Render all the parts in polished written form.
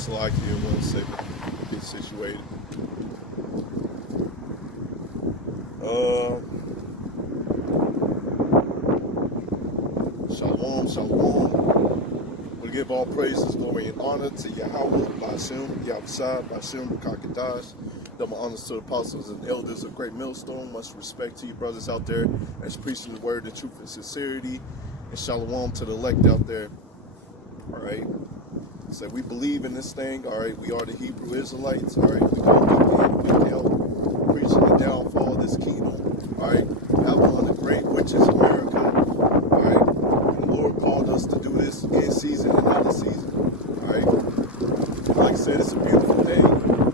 Slovakia 1 second. Get situated. Uh, Shalom, shalom. We give all praises, glory, and honor to Yahweh, Ba'ashem, Yahushua, Ba'ashem, Rakakadash. Double honors to the apostles and elders of Great Millstone. Much respect to you brothers out there that's preaching the word in truth and sincerity. And shalom to the elect out there. All right. So we believe in this thing. All right. We are the Hebrew Israelites. All right. We don't get down, preaching the downfall of this kingdom. All right. Babylon the Great, which is America. All right. And the Lord called us to do this in season and out of season. All right. Like I said, it's a beautiful day.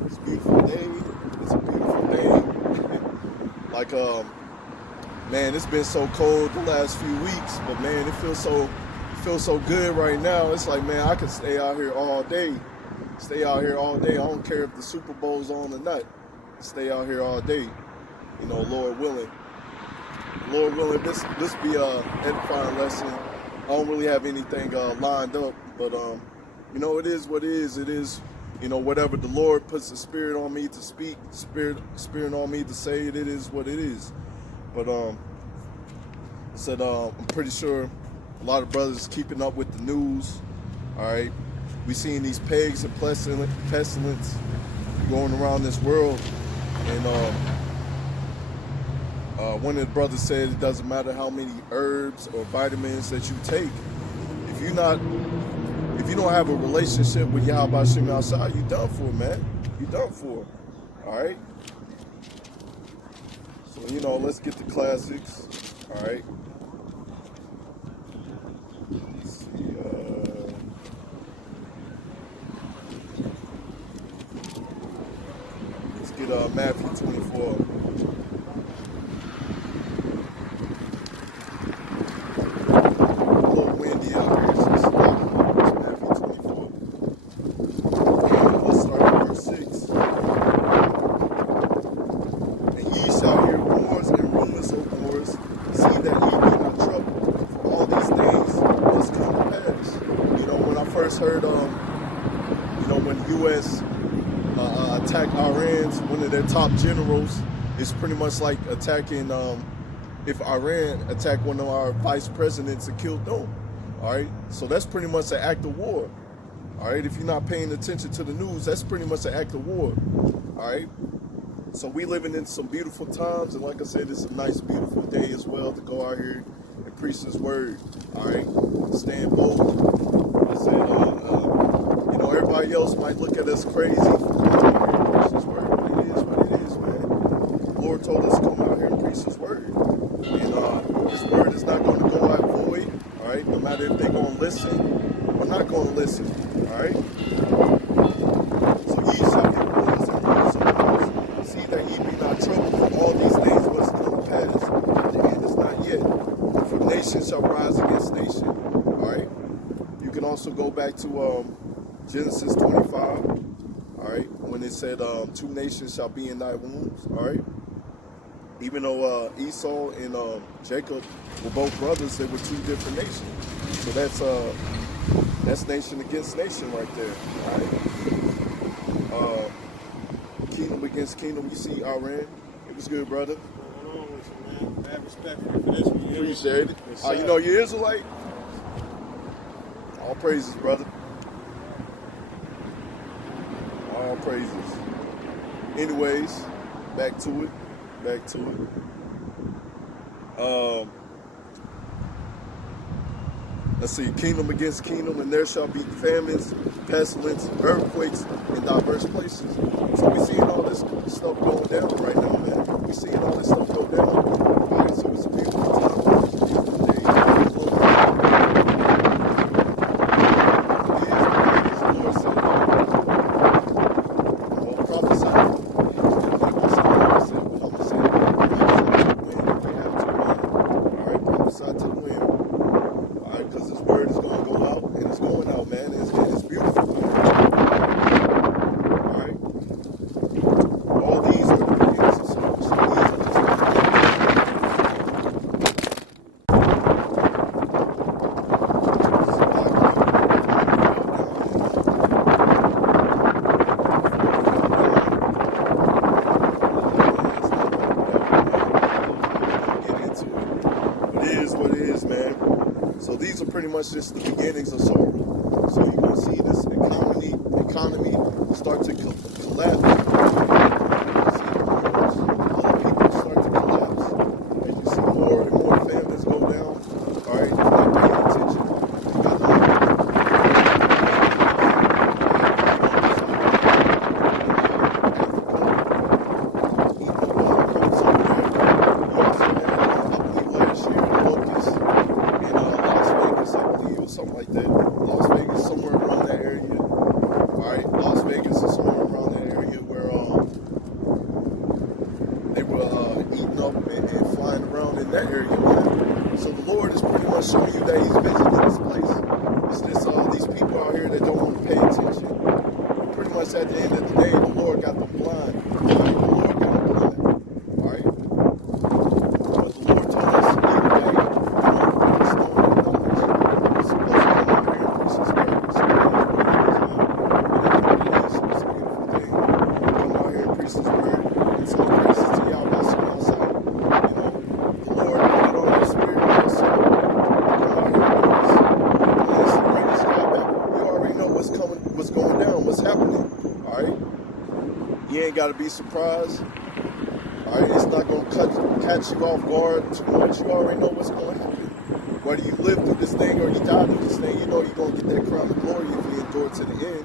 It's a beautiful day. It's a beautiful day. Like, man, it's been so cold the last few weeks, but man, it feels so good right now. It's like, man, I could stay out here all day. Stay out here all day. I don't care if the Super Bowl's on or not. Stay out here all day. You know, Lord willing. Lord willing, this be a edifying lesson. I don't really have anything lined up, but you know, it is what it is. It is, you know, whatever the Lord puts the spirit on me to speak, spirit on me to say it is what it is. But I said I'm pretty sure a lot of brothers keeping up with the news. All right, we seeing these plagues and pestilence going around this world, and one of the brothers said it doesn't matter how many herbs or vitamins that you take, if you don't have a relationship with Yahweh Shem outside, you done for, man. You done for. All right. So, you know, let's get the classics. All right. Let's see. Let's get Matthew 24. A little windy out here, so it's Matthew 24. Let's start at verse 6. And ye shall hear wars and rumors of wars. See that ye be not troubled, for all these things must come to pass. You know, when I first heard, you know, when the U.S. Attacked Iran's, one of their top generals, it's pretty much like attacking, if Iran attacked one of our vice presidents and killed them. All right, so that's pretty much an act of war. All right, if you're not paying attention to the news, that's pretty much an act of war. All right, so we living in some beautiful times, and like I said, it's a nice, beautiful day as well to go out here and preach His word. All right, stand bold. I said, you know, everybody else might look at us crazy for coming out here and preach His word, but it is what it is, man. The Lord told us to come out here and preach His word, and His word is not going to go out void. All right, no matter if they're going to listen or not going to listen. All right. So ye shall hear wars and rumors of wars. See that ye be not troubled, for all these things must come to pass, but the end is not yet. For nation shall rise against nation. All right. You can also go back to Genesis 25. All right, when it said 2 nations shall be in thy wombs. All right. Even though Esau and Jacob were both brothers, they were 2 different nations. So that's nation against nation right there. All right. Kingdom against kingdom. You see Iran. It was good, brother. What's going on with you, man? I have respect for this one. Appreciate it. Yes, You know you're Israelite. All praises, brother. All praises. Anyways, back to it. Let's see, kingdom against kingdom, and there shall be famines, pestilence, earthquakes in diverse places. So we seeing all this stuff going down right now, man. We seeing all this stuff go down. All right, so it's a beautiful time. It's a beautiful day. to collapse. See the numbers of people start to collapse. And you see more and more families go down. All right, not paying attention. You got something like that. Las Vegas, somewhere around that area. Alright, Las Vegas is somewhere around that area where they were eating up and flying around in that area, man. So the Lord is pretty much showing you that He's visiting this place. It's just these people out here that don't want to pay attention. And pretty much at the end of the day, the Lord got them blind. Right? The Lord got them blind. Alright? But the Lord told us either way, it's no knowledge. It's supposed to come out here and preach His word. It's a beautiful thing. Come out here and preach His word. And so praises to y'all by some outside. You know, the Lord put it on your spirit also. Come out here and do this. And it's the greatest job ever. You already know what's coming, what's going down, what's happening. Alright? You ain't gotta be surprised. Alright, it's not gonna catch you off guard too much. You already know what's gonna happen. Whether you live through this thing or you die through this thing, you know you're gonna get that crown of glory if you endure to the end.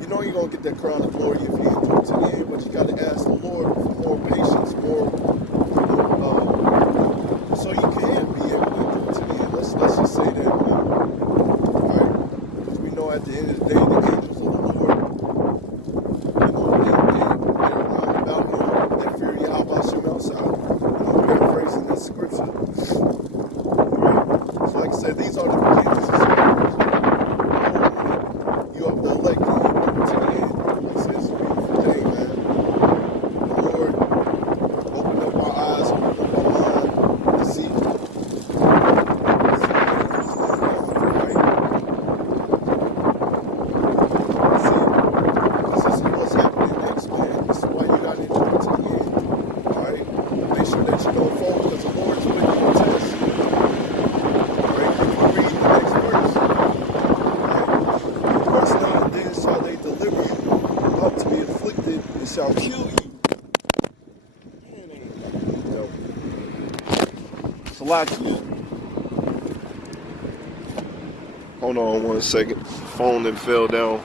You know you're gonna get that crown of glory if you endure to the end, but you gotta ask the Lord for more patience, more so you can be able to endure to the end. Let's just say that, man. Alright? Because we know at the end of the day, the angels of the Lord, you know, they're round about Him. They fear Yahweh Shem outside. And I'm paraphrasing this scripture. So like I said, these are the beginnings of scriptures. You have the elect and you go to the end. Like I said, it's a beautiful day, man. The Lord open up our eyes, open up our mind to see what He's going on, right? See, this is what's happening next, man. This is why you got to endure to the end. Alright? Make sure that you don't fall because the Lord's putting you on test. Alright? If you read the next verse. Alright? Verse 9, then shall they deliver you up to be afflicted and shall kill you. Salakia. Hold on 1 second. Phone that fell down.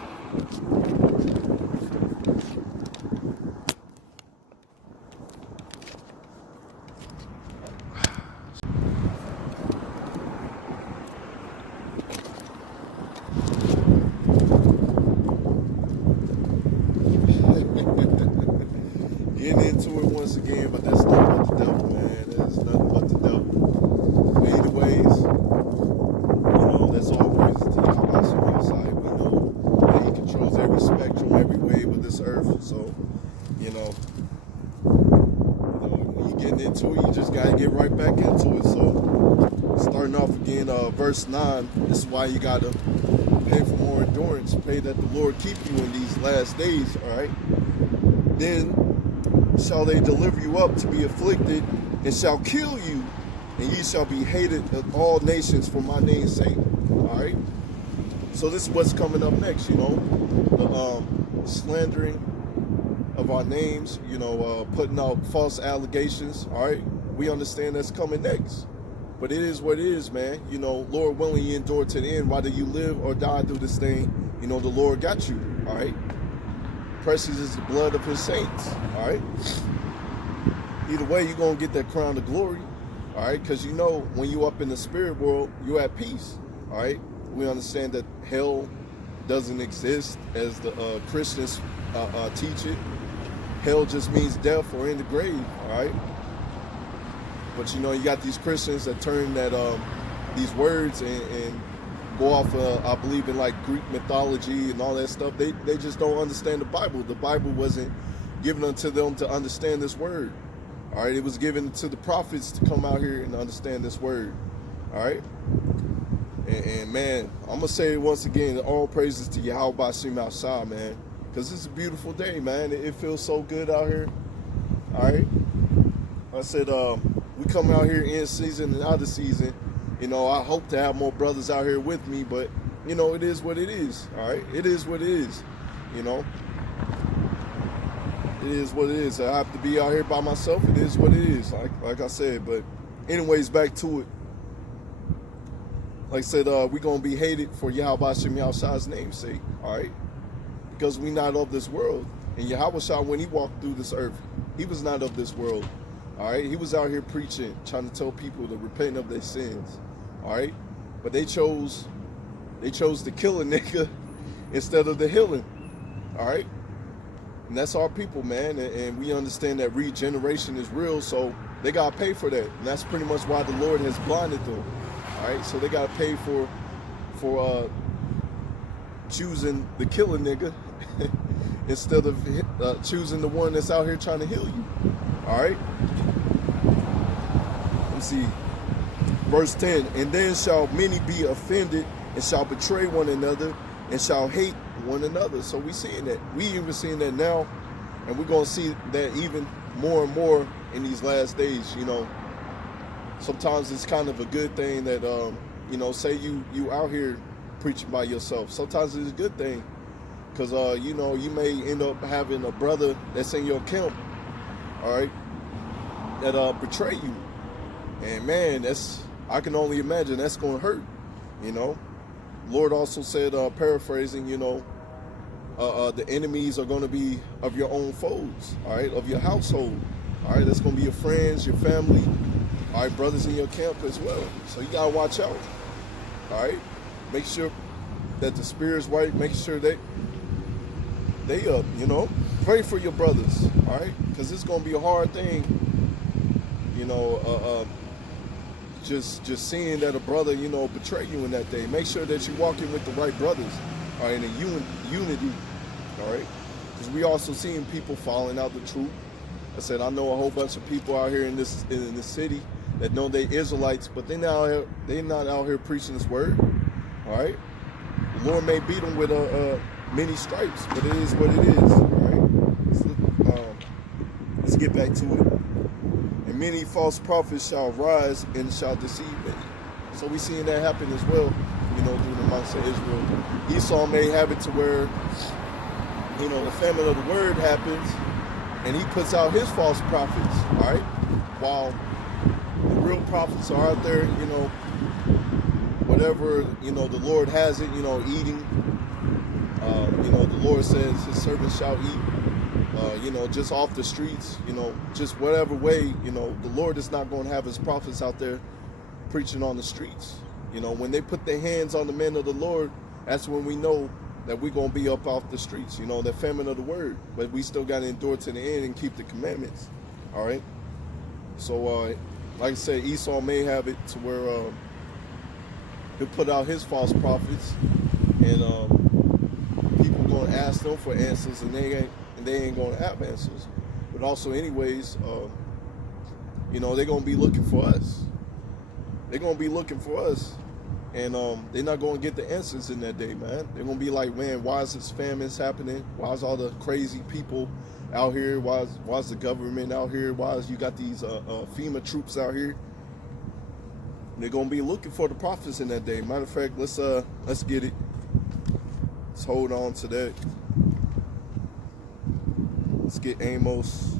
Getting into it once again, but that's nothing but the devil, man. That's nothing but the devil. But anyways, you know, that's all praises to Yahweh Shem outside. We know that He controls every spectrum, every wave of this earth. So, you know, when you're getting into it, you just got to get right back into it. So, starting off again, verse 9, this is why you got to pay for more endurance. Pray that the Lord keep you in these last days, all right? Then shall they deliver you up to be afflicted, and shall kill you, and ye shall be hated of all nations for my name's sake. Alright? So this is what's coming up next, you know. The slandering of our names, you know, putting out false allegations. Alright? We understand that's coming next. But it is what it is, man. You know, Lord willing, you endure to the end. Whether you live or die through this thing, you know, the Lord got you. Alright? Precious is the blood of His saints. All right. Either way, you're gonna get that crown of glory. All right, because you know when you up in the spirit world, you're at peace. All right. We understand that hell doesn't exist as the Christians teach it. Hell just means death or in the grave. All right. But you know, you got these Christians that turn that these words and go off, I believe in like Greek mythology and all that stuff. They just don't understand the Bible. The Bible wasn't given unto them to understand this word. All right, it was given to the prophets to come out here and understand this word. All right, and man, I'm gonna say it once again. All praises to Yahweh Shem outside, man, because it's a beautiful day, man. It feels so good out here. All right, I said we come out here in season and out of season. You know, I hope to have more brothers out here with me, but, you know, it is what it is, all right? It is what it is. you know. It is what it is. I have to be out here by myself. It is what it is, like I said. But anyways, back to it. Like I said, we're going to be hated for Yahweh Hashem Yahshua's name's sake, all right? Because we not of this world. And Yahweh Shah, when he walked through this earth, he was not of this world, all right? He was out here preaching, trying to tell people to repent of their sins, all right? But they chose to kill a nigga instead of the healing, all right? And that's our people, man. And we understand that regeneration is real, so they got to pay for that. And that's pretty much why the Lord has blinded them. All right, so they got to pay for choosing the killer nigga instead of choosing the one that's out here trying to heal you. All right? Let's see. Verse 10, and then shall many be offended and shall betray one another and shall hate one another. So we seeing that. We even seeing that now, and we're going to see that even more and more in these last days, you know. Sometimes it's kind of a good thing that, you know, say you out here preaching by yourself. Sometimes it's a good thing because, you know, you may end up having a brother that's in your camp, all right, that betray you. And, man, I can only imagine that's going to hurt, you know. Lord also said, paraphrasing, you know, the enemies are going to be of your own foes, all right, of your household, all right. That's going to be your friends, your family, all right, brothers in your camp as well. So you got to watch out, all right. Make sure that the spirit's right. Make sure they you know, pray for your brothers, all right, because it's going to be a hard thing, you know, just seeing that a brother, you know, betray you in that day. Make sure that you're walking with the right brothers, all right, in a unity, all right, because we also seeing people falling out the truth. I said, I know a whole bunch of people out here in this city that know they Israelites, but they're not out here preaching this word, all right. The Lord may beat them with many stripes, but it is what it is, all right. So, let's get back to it. And many false prophets shall rise and shall deceive many. So we seeing that happen as well, you know, through the months of Israel. Esau may have it to where, you know, the famine of the word happens, and he puts out his false prophets, all right, while the real prophets are out there, you know, whatever, you know, the Lord has it, you know, eating. You know, the Lord says his servants shall eat, you know, just off the streets, you know, just whatever way, you know, the Lord is not going to have his prophets out there preaching on the streets. You know, when they put their hands on the men of the Lord, that's when we know that we're going to be up off the streets, you know, that famine of the word. But we still got to endure to the end and keep the commandments, all right? So, like I said, Esau may have it to where he'll put out his false prophets, and people going to ask them for answers, and they ain't going to have answers. But also, anyways, you know, they're going to be looking for us. They're going to be looking for us. And they're not going to get the answers in that day, man. They're going to be like, man, why is this famine happening? Why is all the crazy people out here? Why is the government out here? Why is you got these FEMA troops out here? And they're going to be looking for the prophets in that day. Matter of fact, let's get it. Let's hold on to that. Let's get Amos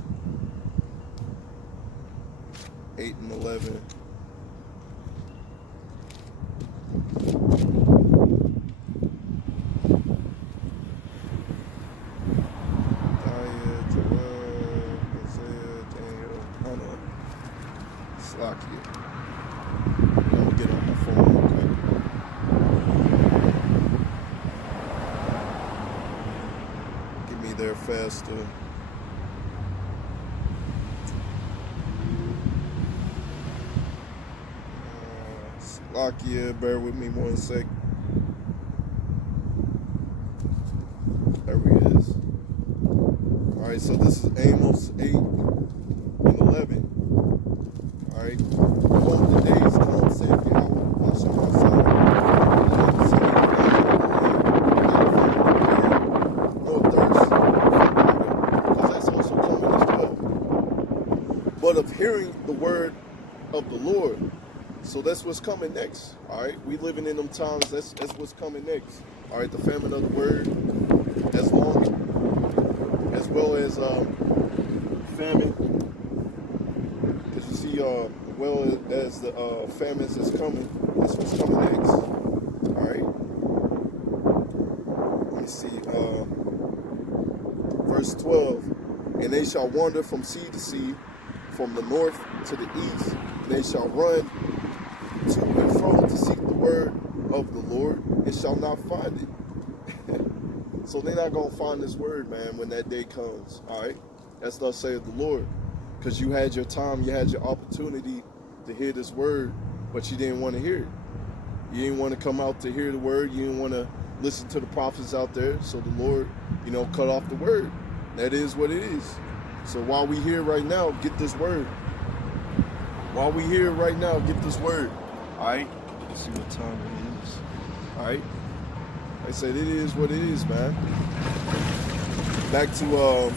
8 and 11. Faster. Slovakia, bear with me 1 sec. There he is. Alright, so this is Amos 8 and 11. Alright. One of the days come, saith Yahweh, washing myself. But of hearing the word of the Lord. So that's what's coming next. All right, we living in them times. That's what's coming next. All right, the famine of the word. as long as well as famine, because you see, well as the famines is coming, that's what's coming next. All right. Let me see. Verse 12. And they shall wander from sea to sea, from the north to the east. They shall run to and fro to seek the word of the Lord, and shall not find it. So they're not going to find this word, man, when that day comes. All right. That's thus saith the Lord. Because you had your time, you had your opportunity to hear this word, but you didn't want to hear it. You didn't want to come out to hear the word. You didn't want to listen to the prophets out there. So the Lord, cut off the word. That is what it is. So while we here right now, get this word. While we here right now, get this word. All right? Let's see what time it is. All right? Like I said, it is what it is, man. Back to, so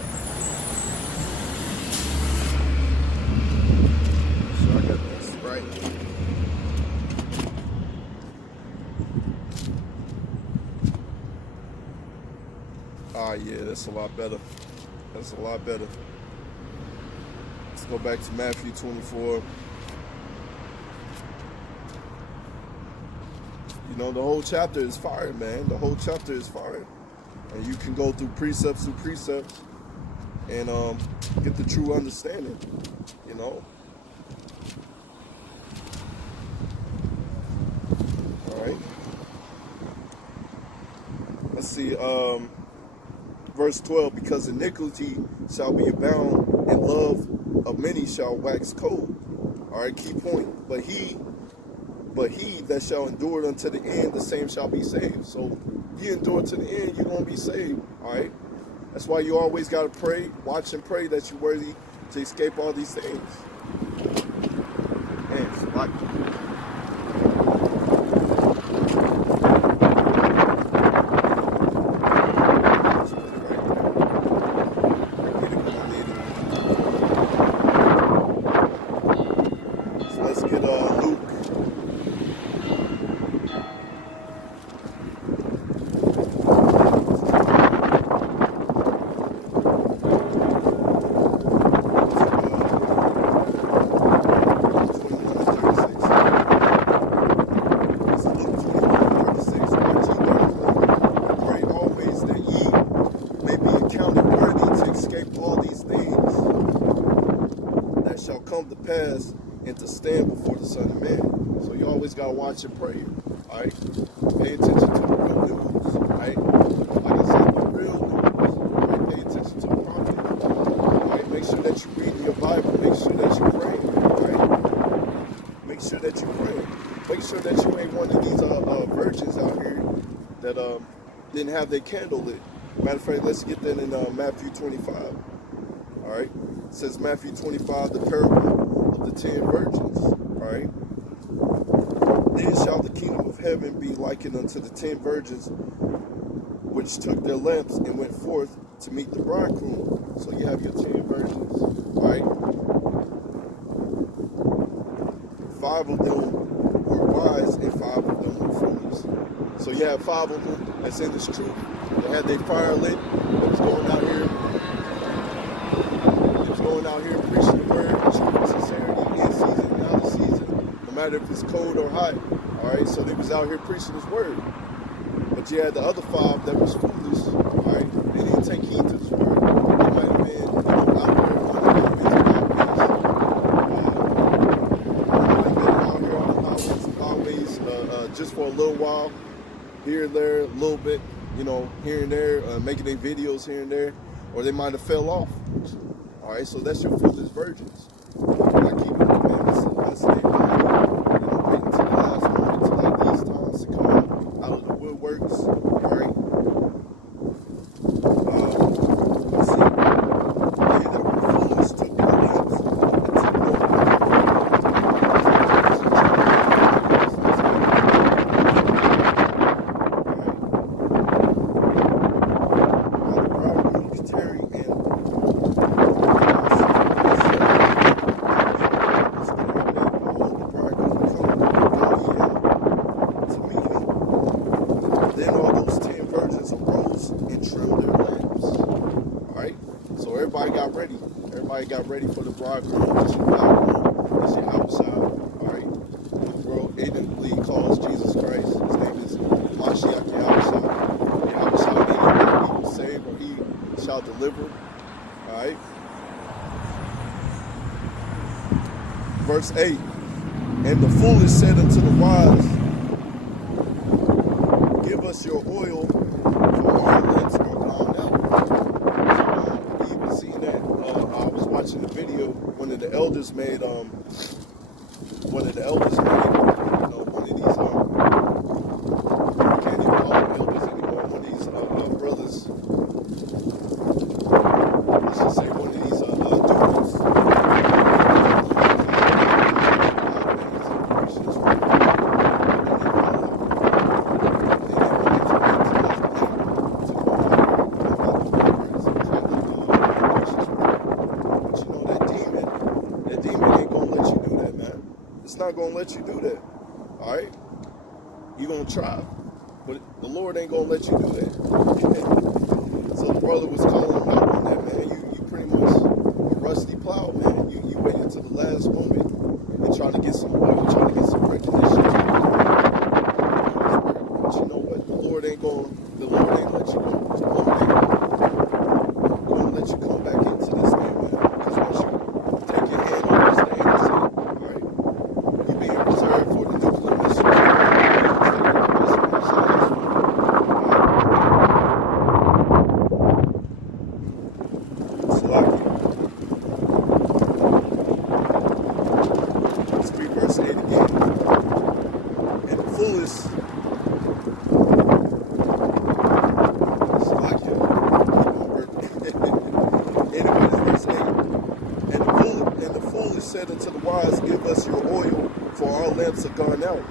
I got this right. Yeah, that's a lot better. That's a lot better. Let's go back to Matthew 24. The whole chapter is fire, man. The whole chapter is fire. And you can go through precepts and get the true understanding, All right. Let's see. Verse 12, because iniquity shall be abound, and love of many shall wax cold. All right, key point. But he that shall endure unto the end, the same shall be saved. So you endure to the end, you're going to be saved. All right. That's why you always got to pray, watch and pray that you're worthy to escape all these things. Man, it's like pass and to stand before the Son of Man. So you always got to watch and pray. All right? Pay attention to the real news. All right? Like I said, the real news. All right? Pay attention to the prophet. All right? Make sure that you read your Bible. Make sure that you pray. All right? Make sure that you pray. Make sure that you ain't one of these virgins out here that didn't have their candle lit. Matter of fact, let's get that in Matthew 25. All right? It says Matthew 25, the parable of the 10 virgins. All right. Then shall the kingdom of heaven be likened unto the 10 virgins which took their lamps and went forth to meet the bridegroom. So you have your 10 virgins. All right. 5 of them were wise and 5 of them were foolish. So you have 5 of them that's in this truth. They had their fire lit. They was going out here. Preaching the word, truth, sincerity, in season and out of season, no matter if it's cold or hot. All right, so they was out here preaching His word. But you had the other 5 that was foolish. All right, they didn't take heed to this word. They might have been, out there on the highways, just for a little while, here and there, a little bit, here and there, making their videos here and there, or they might have fell off. All right, so that's your foolish virgins. And I keep it commandments and I stay right. Wait until the last moment, until like these times to come out of the woodworks. All right. Let's see. They that were foolish took their lamps and took then all trim their lamps. All right. So everybody got ready. Everybody got ready for the bridegroom. That's your bridegroom. That's your outside. All right. The world ignorantly calls Jesus Christ. His name is Mashiach Yahushua. Yahushua meaning that he will save or he shall deliver. All right. Verse 8. And the foolish said unto the wise, give us your oil, for our lamps are gone out. You even see that. I was watching the video. One of the elders made, one of these, I can't even call them elders anymore. One of these brothers, let's just say one of these dudes. Not gonna let you do that. All right, you're gonna try, but the Lord ain't gonna let you do that. So the brother was calling him out on that, man. You pretty much a rusty plow, man. You wait until the last moment and try to get some oil, try to get some recognition. But you know what? The Lord ain't let you go. The Lord ain't gonna let you come back into this thing, man. Because once you take your hand off this thing, that's it. All right. You're being reserved for the nuclear mission. Let's read verse 8 again. And the foolish, anyways, verse 8. And the foolish said unto the wise, give us your oil, for our lamps are gone out.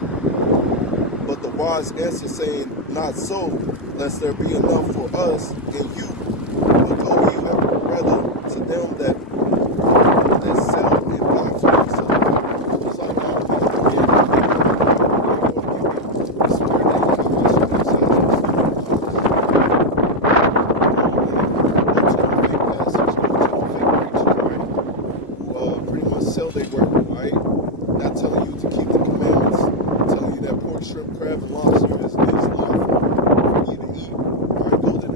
But the wise answer, saying, not so, lest there be enough for us and you. But go you rather to them that sell and buy for themselves. It's like, it's where they can do this for themselves. Pretty much sell their work, right? Not telling you to keep the commandments, telling you that pork, shrimp, crab, and lobster is lawful for you to eat. All right, go to them.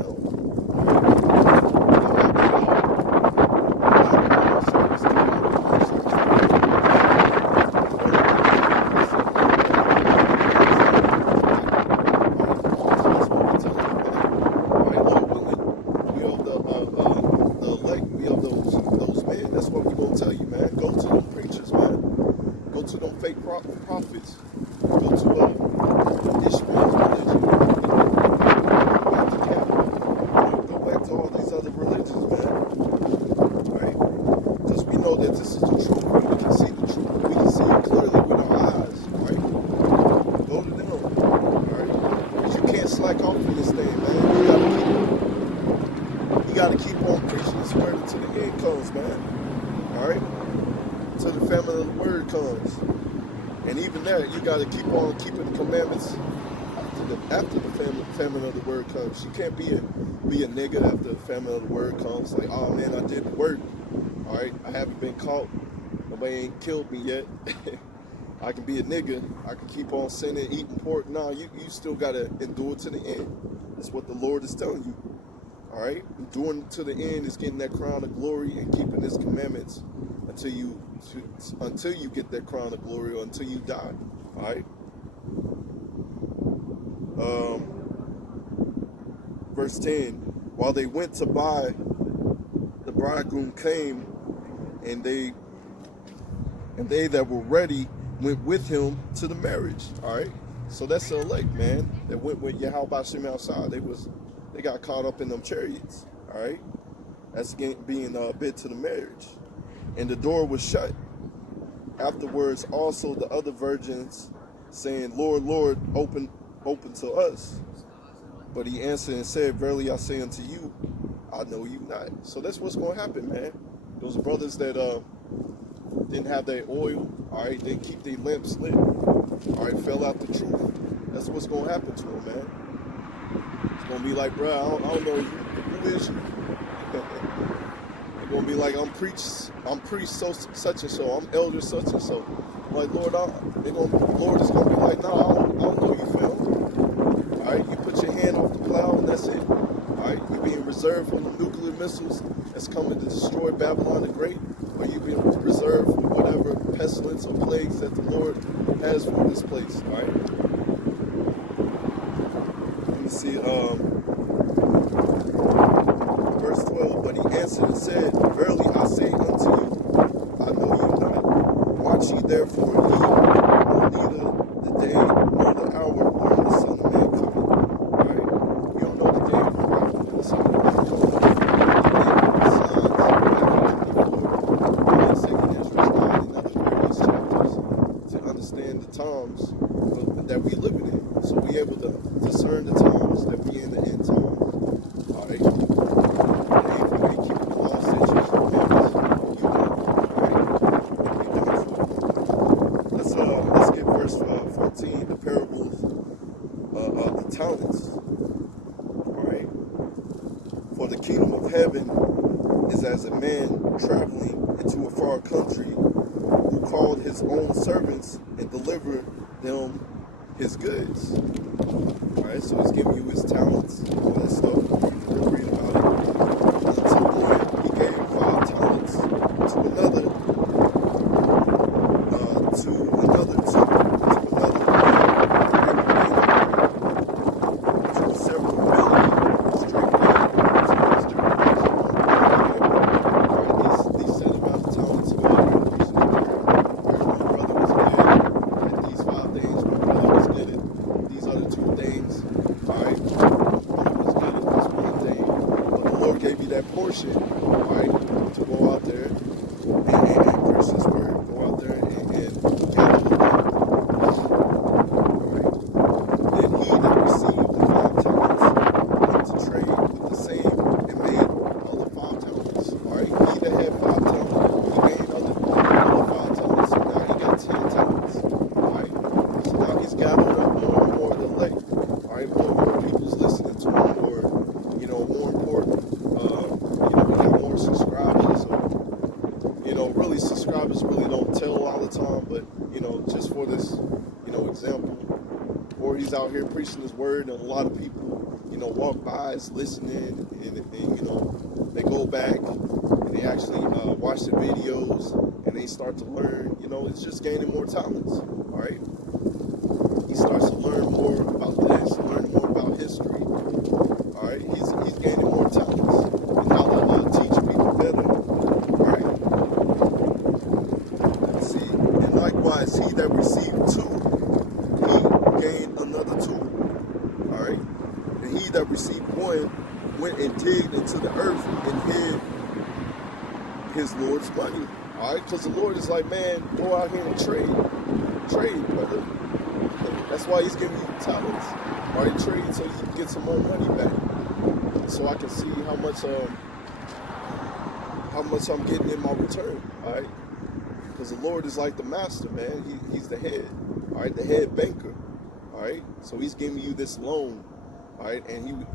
That's what we're going to tell you, man. Go to them preachers, man. Go to them fake prophets. Go to Ishmael's religion. Go back to all these other religions, man. Right? Because we know that this is the truth. We can see the truth. We can see it clearly with our eyes. Right? Go to them. Right? Because you can't slack off in this thing, man. You got to keep on preaching this word until the end comes, man. All right? Until the famine of the word comes. And even there, you got to keep on keeping the commandments after the famine of the word comes. You can't be a nigga after the famine of the word comes. Like, oh man, I did the work. All right? I haven't been caught. Nobody ain't killed me yet. I can be a nigga. I can keep on sinning, eating pork. No, you still got to endure to the end. That's what the Lord is telling you. All right, enduring to the end is getting that crown of glory and keeping His commandments until you get that crown of glory or until you die. All right. Verse 10. While they went to buy, the bridegroom came, and they that were ready went with him to the marriage. All right. So that's the elect, man. That went with Yahweh Shem outside. They got caught up in them chariots, all right? That's being bid to the marriage. And the door was shut. Afterwards, also the other virgins saying, Lord, Lord, open to us. But he answered and said, verily I say unto you, I know you not. So that's what's going to happen, man. Those brothers that didn't have their oil, all right, didn't keep their lamps lit, all right, fell out the truth. That's what's going to happen to them, man. gonna be like, bro, I don't know you. Who is you? They're gonna be like, I'm priest so such and so. I'm elder such and so. Like, Lord, Lord is gonna be like, no, I don't know you, fam. All right, you put your hand off the plow and that's it. All right, you're being reserved from the nuclear missiles that's coming to destroy Babylon the Great, or you're being reserved for whatever pestilence or plagues that the Lord has for this place. All right. Let me see. Verse 12. But he answered and said, Verily I say unto you, I know you not. Watch ye therefore, ye know neither the day nor the hour wherein the Son of Man cometh. All right. You don't know the day or the hour when the Son of Man cometh. Understand the times that we live in, so we able to discern the times that we in the end times. All right, and keep the law, statutes, and commandments. Let's get verse 14, the parables of the talents. All right, for the kingdom of heaven is as a man traveling into a far country, who called his own servants and delivered them his goods. All right, so he's giving you his talents, all that stuff. We'll read about it. Until one, he gave 5 talents to another, to another, to several million straight to his journey. These set amount of talents go out here. Portion, right, to go out there and preach his word, go out there and gather the right. Then he that received the 5 talents went to trade with the same and made other 5 talents. All right, he that had 5 talents, he gained other 5 talents. So now he got 10 talents. All right, so now he's gathering up more and more of the elect. All right, more and more people's listening to him, or more important. More subscribers, or really subscribers really don't tell all the time, but just for this example, or he's out here preaching his word and a lot of people walk by, is listening, and they go back and they actually watch the videos and they start to learn. It's just gaining more talents. All right, he starts to learn more about this, learn more about history. All right, he's gaining more talents. How to teach people better. Alright. Let's see. And likewise, he that received 2, he gained another 2. Alright. And he that received 1 went and digged into the earth and hid his Lord's money. Alright, because the Lord is like, man, go out here and trade. Trade, brother. That's why he's giving you talents. Alright, trade so you can get some more money back. So I can see how much I'm getting in my return, all right? Because the Lord is like the master, man. He's the head, all right, the head banker, all right? So he's giving you this loan, all right? And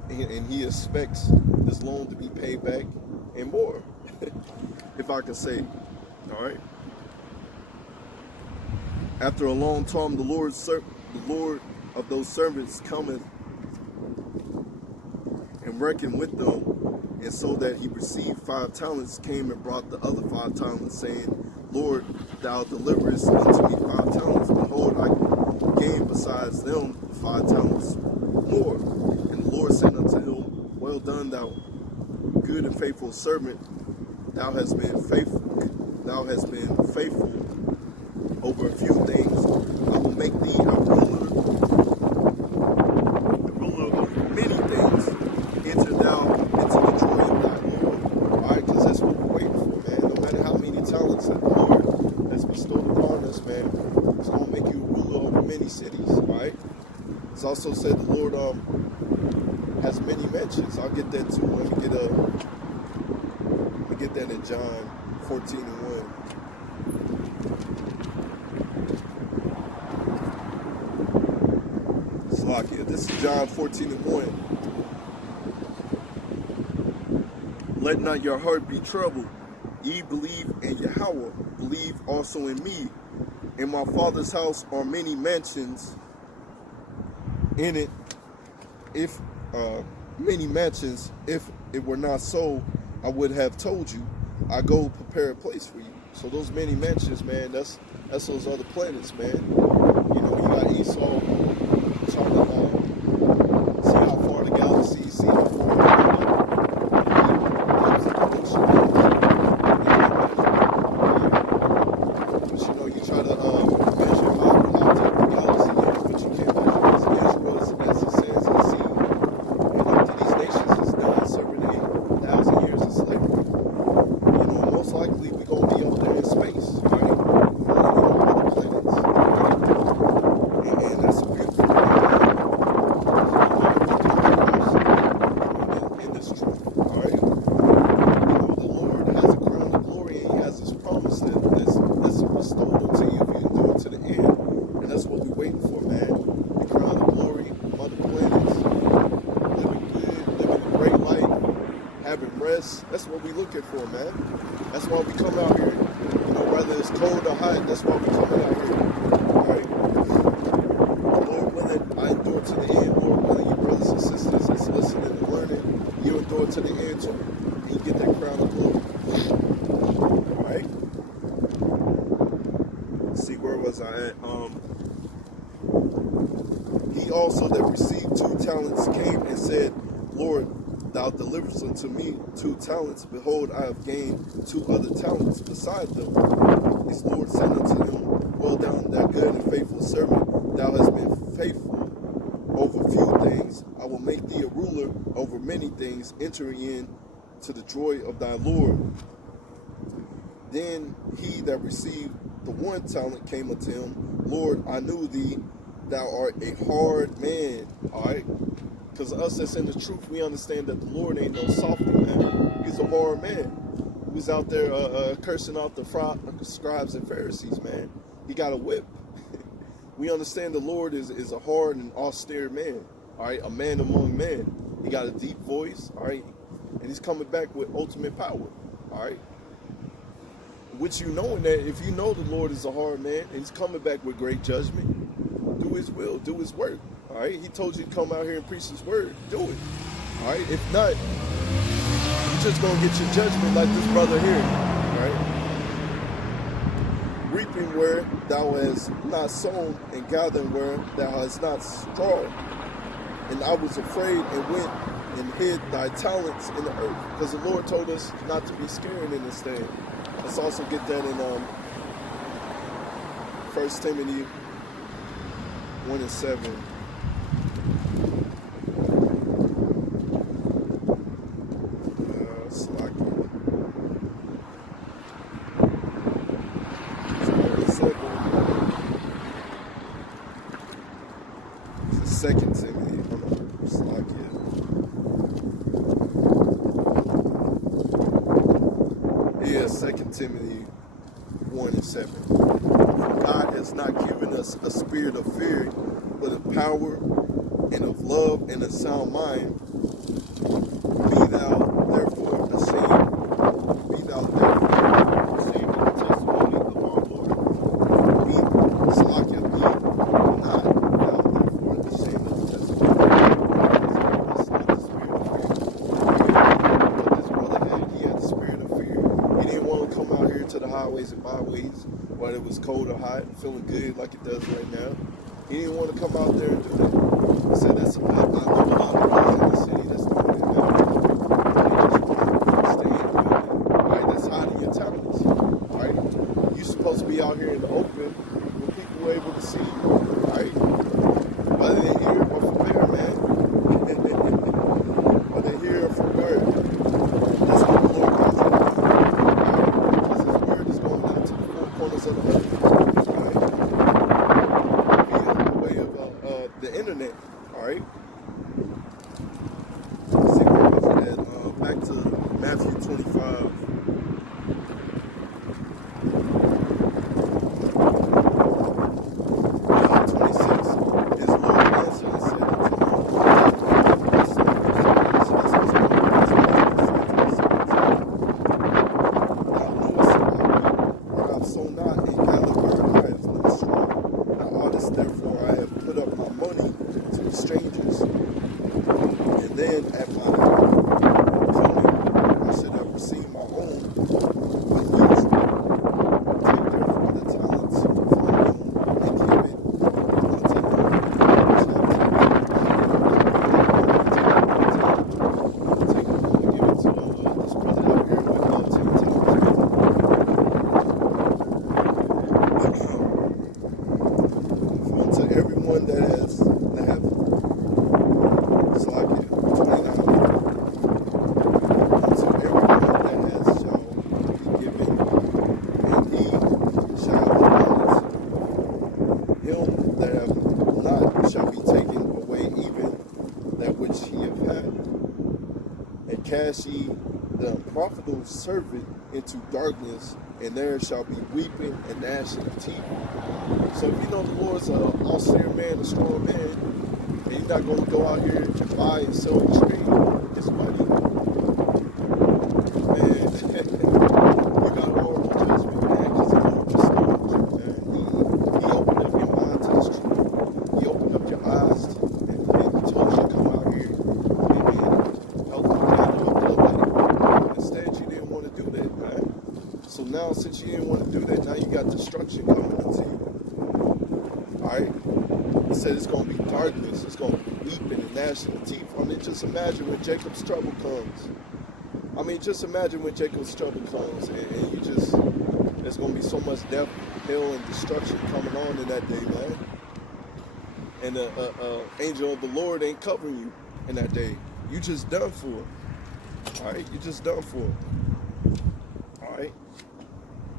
he expects this loan to be paid back and more, if I can say, all right? After a long time, the Lord of those servants cometh and reckon with them, and so that he received 5 talents, came and brought the other 5 talents, saying, Lord, thou deliverest unto me 5 talents. Behold, I gained besides them 5 talents more. And the Lord said unto him, Well done, thou good and faithful servant. Thou hast been faithful over a few things. I will make thee a ruler of many things. Enter thou into the joy of thy Lord. All right, because that's what we're waiting for, man. No matter how many talents that the Lord has bestowed upon us, man, it's going to make you a ruler over many cities, all right? It's also said the Lord has many mentions. I'll get that too. Let me get that in John 14:1. This is John 14:1. Let not your heart be troubled. Ye believe in Yahweh, believe also in me. In my Father's house are many mansions. In it, if many mansions, if it were not so, I would have told you. I go prepare a place for you. So those many mansions, man, that's those other planets, man. You know, you got Esau trying to see how far the galaxy, see how far but you know, you try to measure how deep the galaxy is, but you can't measure Israel as it says in the sea. And after these nations is done serving 8,000 years of slavery, you know, most likely we're going to be up there in space, right? Other planets, right? And that's a beautiful thing, in this truth, all right? You know, the Lord has a crown of glory, and He has His promise that's bestowed unto you if you endure to the end. And that's what we're waiting for, man. The crown of glory, other planets, living good, living a great life, having rest. That's what we're looking for, man. That's why we come out here. You know, whether it's cold or hot, that's why we're coming out here. All right? Lord willing, I endure to the end. Lord willing, your brothers and sisters that's listening and learning, you endure to the end too. And you get that crown of glory. All right? Let's see, where was I at? He also that received 2 talents came and said, Lord, thou deliverest unto me 2 talents. Behold, I have gained 2 other talents beside them. His Lord said unto him, Well done, thou good and faithful servant. Thou hast been faithful over few things. I will make thee a ruler over many things. Enter in to the joy of thy Lord. Then he that received the 1 talent came unto him, Lord, I knew thee, thou art a hard man. All right? Because us that's in the truth, we understand that the Lord ain't no softy, man. He's a hard man. Who's out there cursing out the scribes and Pharisees, man. He got a whip. We understand the Lord is a hard and austere man. All right? A man among men. He got a deep voice. All right? And he's coming back with ultimate power. All right? Which you knowing that if you know the Lord is a hard man and he's coming back with great judgment, do his will, do his work. All right, he told you to come out here and preach his word. Do it. All right, if not, you're just gonna get your judgment like this brother here. All right, reaping where thou hast not sown, and gathering where thou hast not strawed. And I was afraid and went and hid thy talents in the earth, because the Lord told us not to be scared in this thing. Let's also get that in 1 Timothy 1:7. Second Timothy, Second Timothy 1:7. For God has not given us a spirit of fear, but of power and of love and a sound mind. Be thou therefore ashamed. Be thou therefore ashamed of the testimony of our Lord. Be not thou therefore ashamed of the testimony. That's not the spirit of fear. What this brother had, he had the spirit of fear. He didn't want to come out here to the highways and byways, whether it was cold or hot, feeling good like it does right now. He didn't want to come out there and do that. He said, I know a lot of brothers in the city that's doing it now. Stay in the building. All right, that's hiding your talents. All right, you're supposed to be out here in the open where people are able to see you. All right, whether they're here or from there, man. Whether they're here or from where. That's what the Lord has in mind. Because His word is going out to the four corners of the earth. The internet, all right? Let's see where was it at? Back to Matthew 25. His Lord answered and said unto him, at my coming. I should have received my own, but you take therefore the talents from him and give it unto him which have take it and give it to this brother out here with no 10 talents. To everyone that has it's like it, 29. To everyone that has shall be given, and he shall abundance. Him that have not shall be taken away even that which he hath had. And cast ye the unprofitable servant into darkness, and there shall be weeping and gnashing of teeth. So if you know the Lord's an austere man, a strong man, and he's not going to go out here and buy and sell and trade his money, man, you got horrible judgment, man, because the Lord restored you, man. He opened up your mind to this truth. He opened up your eyes and he told you to come out here and help you get out of a blood. Instead, you didn't want to do that, man. So now, since you didn't want to do that, now you got destruction coming into you. Alright? He said it's going to be darkness. It's going to be weeping and gnashing of teeth. I mean, just imagine when Jacob's trouble comes. I mean, just imagine when Jacob's trouble comes and you just, there's going to be so much death, hell, and destruction coming on in that day, man. And the angel of the Lord ain't covering you in that day. You just done for. Alright? You just done for. Alright?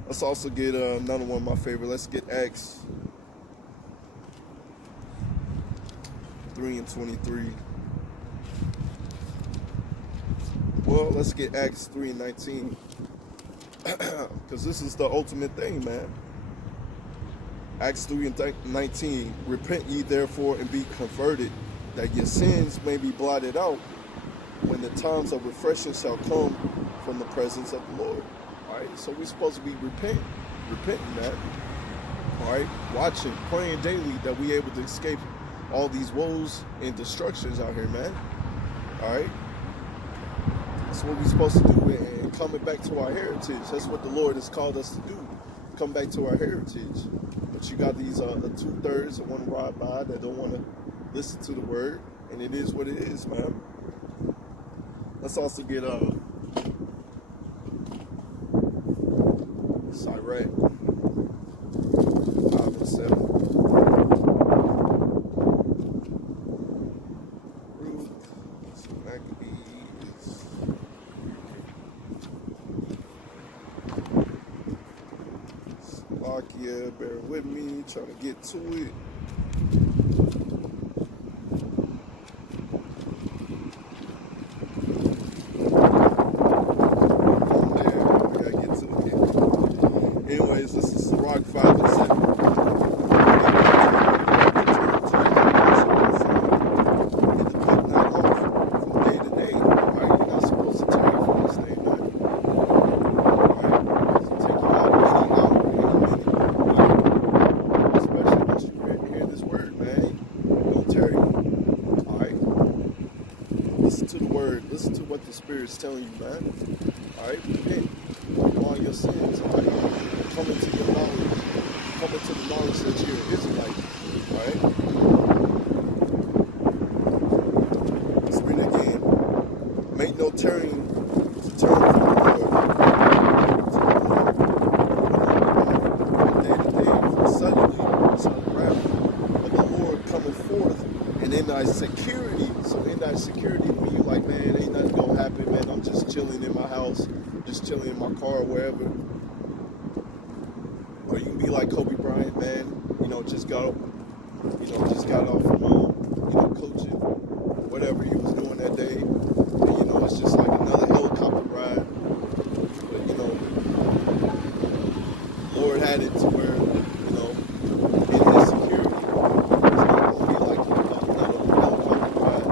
Let's also get another one of my favorite. Let's get Acts 3 and 23. Well, let's get Acts 3 and 19. Because this is the ultimate thing, man. Acts 3 and 19. Repent ye therefore and be converted, that your sins may be blotted out, when the times of refreshing shall come from the presence of the Lord. Alright, so we're supposed to be repenting that. Alright, watching, praying daily that we able to escape all these woes and destructions out here, man. Alright? That's what we're supposed to do, and coming back to our heritage. That's what the Lord has called us to do. Come back to our heritage. But you got these 2/3 that want to ride by, that don't want to listen to the word, and it is what it is, man. Let's also get Sirach 5 and 7. Yeah, bear with me, trying to get to it. We gotta get to it. Anyways, this is Sirach 5 and 7. Listen to what the Spirit's telling you, man. Alright? Repent. All your sins. Alright? Come into your knowledge. Come into the knowledge that you're an Israelite. Alright? Let's read it again. Make no turning to turn from the Lord. Day to day. For suddenly shall the wrath of the Lord coming forth, and in thy security. So in thy security, when you like, man, ain't nothing gonna happen, man. I'm just chilling in my house, just chilling in my car, wherever. Or you can be like Kobe Bryant, man. You know, just got off from coaching, whatever he was doing that day. And, you know, it's just like another helicopter ride. But you know, Lord had it to where, you know, in his security, it's not gonna be like another helicopter ride.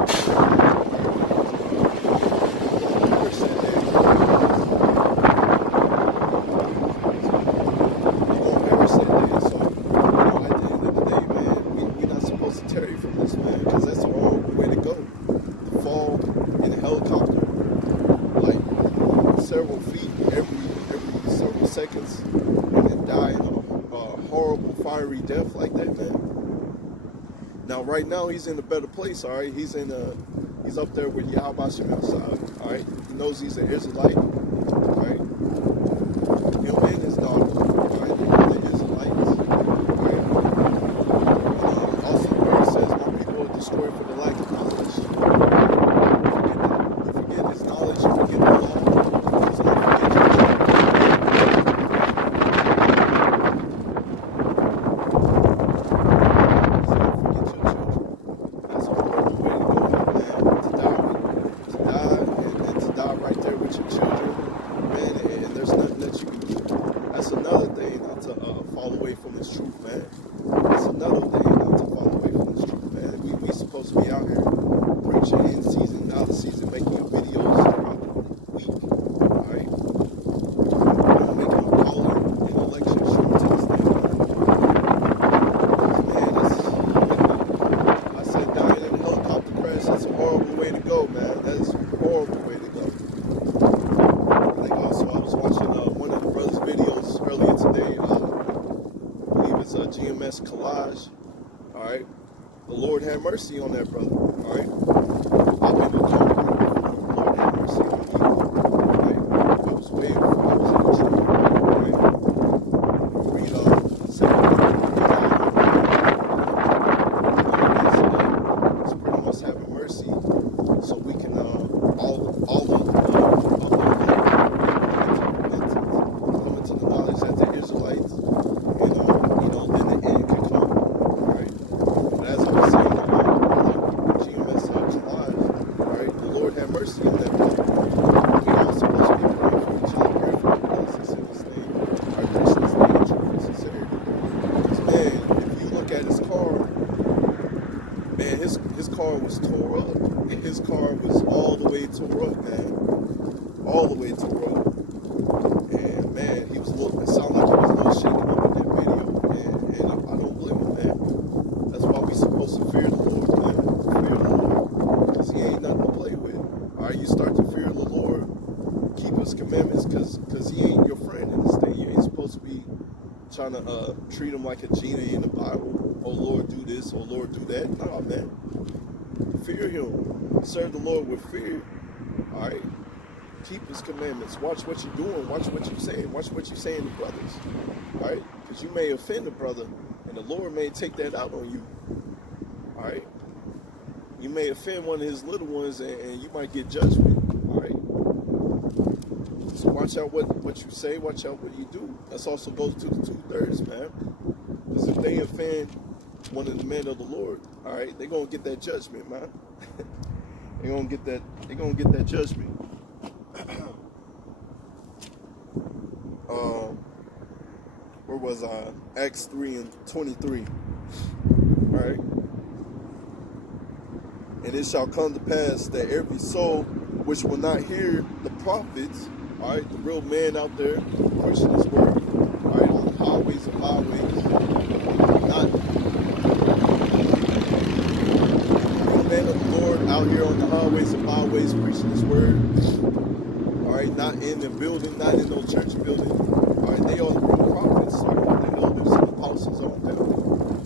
From helicopter like several feet every several seconds and then die in a horrible fiery death like that, man. Now, right now, he's in a better place, all right? He's up there with Yahweh Shem outside, all right? He knows he's an Israelite, all right? Him and his daughter, all right? They're Israelites, all right? Also, where it says, my people are destroyed for the lack of knowledge. You forget his knowledge, you forget the law. So you forget your GMS collage, all right? The Lord have mercy on that brother, all right? I've been to Congo before. The Lord have mercy on me, all right? I was way before I was in the truth, all right? Read 2 it's pretty much having mercy, so we can all come into the knowledge that the Israelites, then the end can come, right? But as I was saying, GMS collage, right? The Lord have mercy on that brother. We all supposed to be praying for each other, praying for the brothers and sisters' name, our Christians' name, in truth and sincerity. Because, man, if you look at his car, man, his car was tore up. And his car was all the way tore up, man. All the way tore up. And, man, he was looking, it sounded like he was a little shaken up in that video. And I don't blame him, man. That's why we supposed to fear the Lord, man. Fear the Lord. Because he ain't nothing to play with. All right, you start to fear the Lord, keep his commandments, because he ain't your friend in this thing. You ain't supposed to be trying to treat him like a genie in the Bible. Oh, Lord, do this. Oh, Lord, do that. Nah, man. Fear him. Serve the Lord with fear. All right? Keep his commandments. Watch what you're doing. Watch what you're saying. Watch what you're saying to brothers. All right? Because you may offend a brother, and the Lord may take that out on you. All right? You may offend one of his little ones, and you might get judgment. All right? So watch out what you say. Watch out what you do. That also goes to the 2/3, man. Because if they offend one of the men of the Lord, all right, they're gonna get that judgment, man. They're gonna get that judgment. Where was I? Acts 3:23. All right. And it shall come to pass that every soul which will not hear the prophets, all right, the real man out there preaching his word, all right, on the highways and byways, not the man of the Lord out here on the highways and byways preaching his word, all right, not in the building, not in no church building, all right, they are the real prophets, all right, the elders and apostles on them,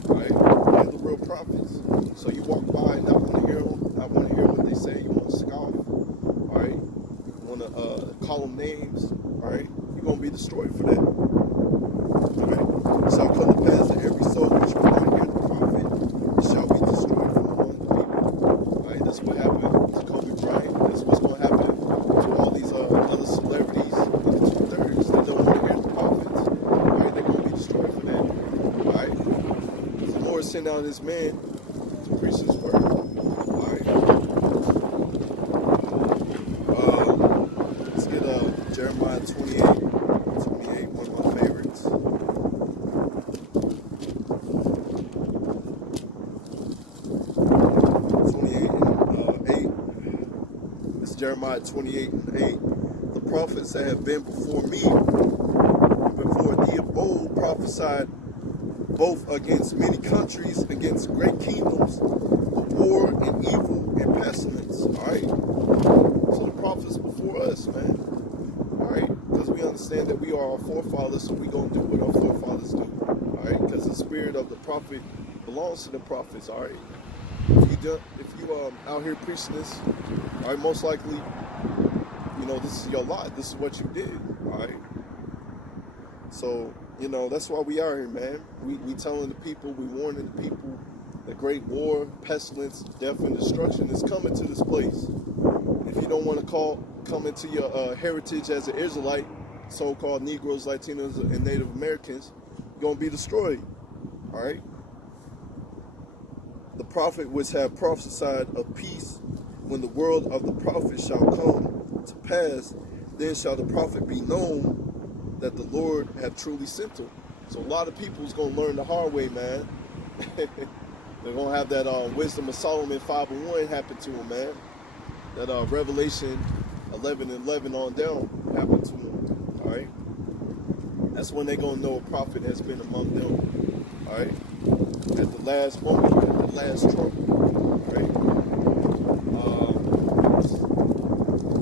all right, they're the real prophets. So you walk by and not want to hear them, not want to hear what they say, you want to scoff, all right, you want to call them names, all right, you're going to be destroyed for that, all right. It shall come to pass that every soul which will not hear the prophet shall be destroyed from among the people, all right. That's what happened to Kobe Bryant. That's what's going to happen to all these other celebrities in the 2/3 that don't want to hear the prophets, all right. They're going to be destroyed for that, all right. Because the Lord sent out his man to preach his word. All right. Let's get Jeremiah 28, one of my favorites. 28:8. It's Jeremiah 28:8. The prophets that have been before me and before thee of old prophesied both against many countries, against great kingdoms, of war and evil and pestilence. All right. us, man. All right, because we understand that we are our forefathers, so we gonna do what our forefathers do. All right, because the spirit of the prophet belongs to the prophets. All right, if you out here preaching this, all right, most likely, this is your lot. This is what you did. All right. So that's why we are here, man. We telling the people, we warning the people, that great war, pestilence, death, and destruction is coming to this place. If you don't want to come into your heritage as an Israelite, so-called Negroes, Latinos, and Native Americans, you're going to be destroyed. All right? The prophet which have prophesied of peace, when the word of the prophet shall come to pass, then shall the prophet be known that the Lord have truly sent him. So a lot of people's going to learn the hard way, man. They're going to have that Wisdom of Solomon 5:1 happen to them, man. That Revelation 11:11 on down happen to them. All right? That's when they're going to know a prophet has been among them. All right? At the last moment, at the last trump. All right?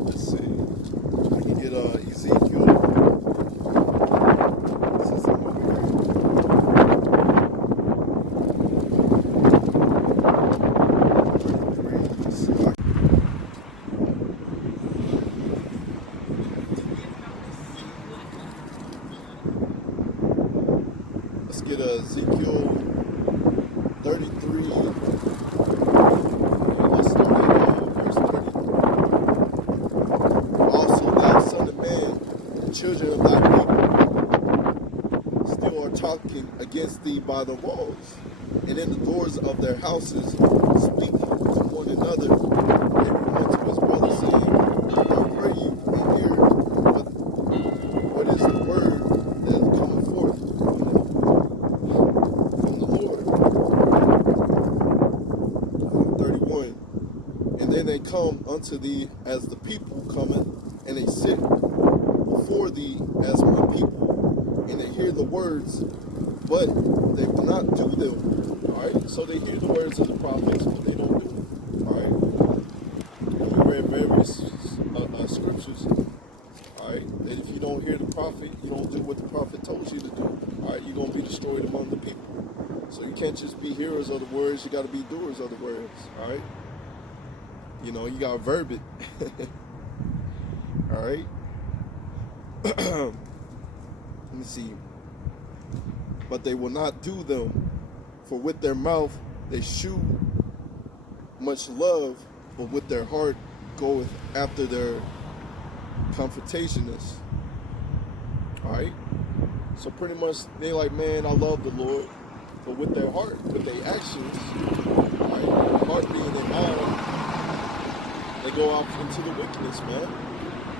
Let's see. I can get Ezekiel. Let's get Ezekiel 33. Let's start at verse 33. Also, thou son of man, the children of thy people still are talking against thee by the walls, and in the doors of their houses, speaking to one another, everyone to his brother, saying, I pray you, and hear what is the word that is coming forth from the Lord. 31. And then they come unto thee as the people cometh, and they sit before thee as one people, and they hear the words, but they will not do them. All right, so they hear the words of the prophets, but they don't do them. All right, and we read various scriptures. All right, that if you don't hear the prophet, you don't do what the prophet told you to do. All right, you're gonna be destroyed among the people. So you can't just be hearers of the words; you got to be doers of the words. All right, you got to verb it. All right. Let me see. But they will not do them, for with their mouth they shew much love, but with their heart goeth after their confrontationness. Alright? So pretty much they like, man, I love the Lord, but with their heart, with their actions, alright, heart being their mind, they go out into the wickedness, man.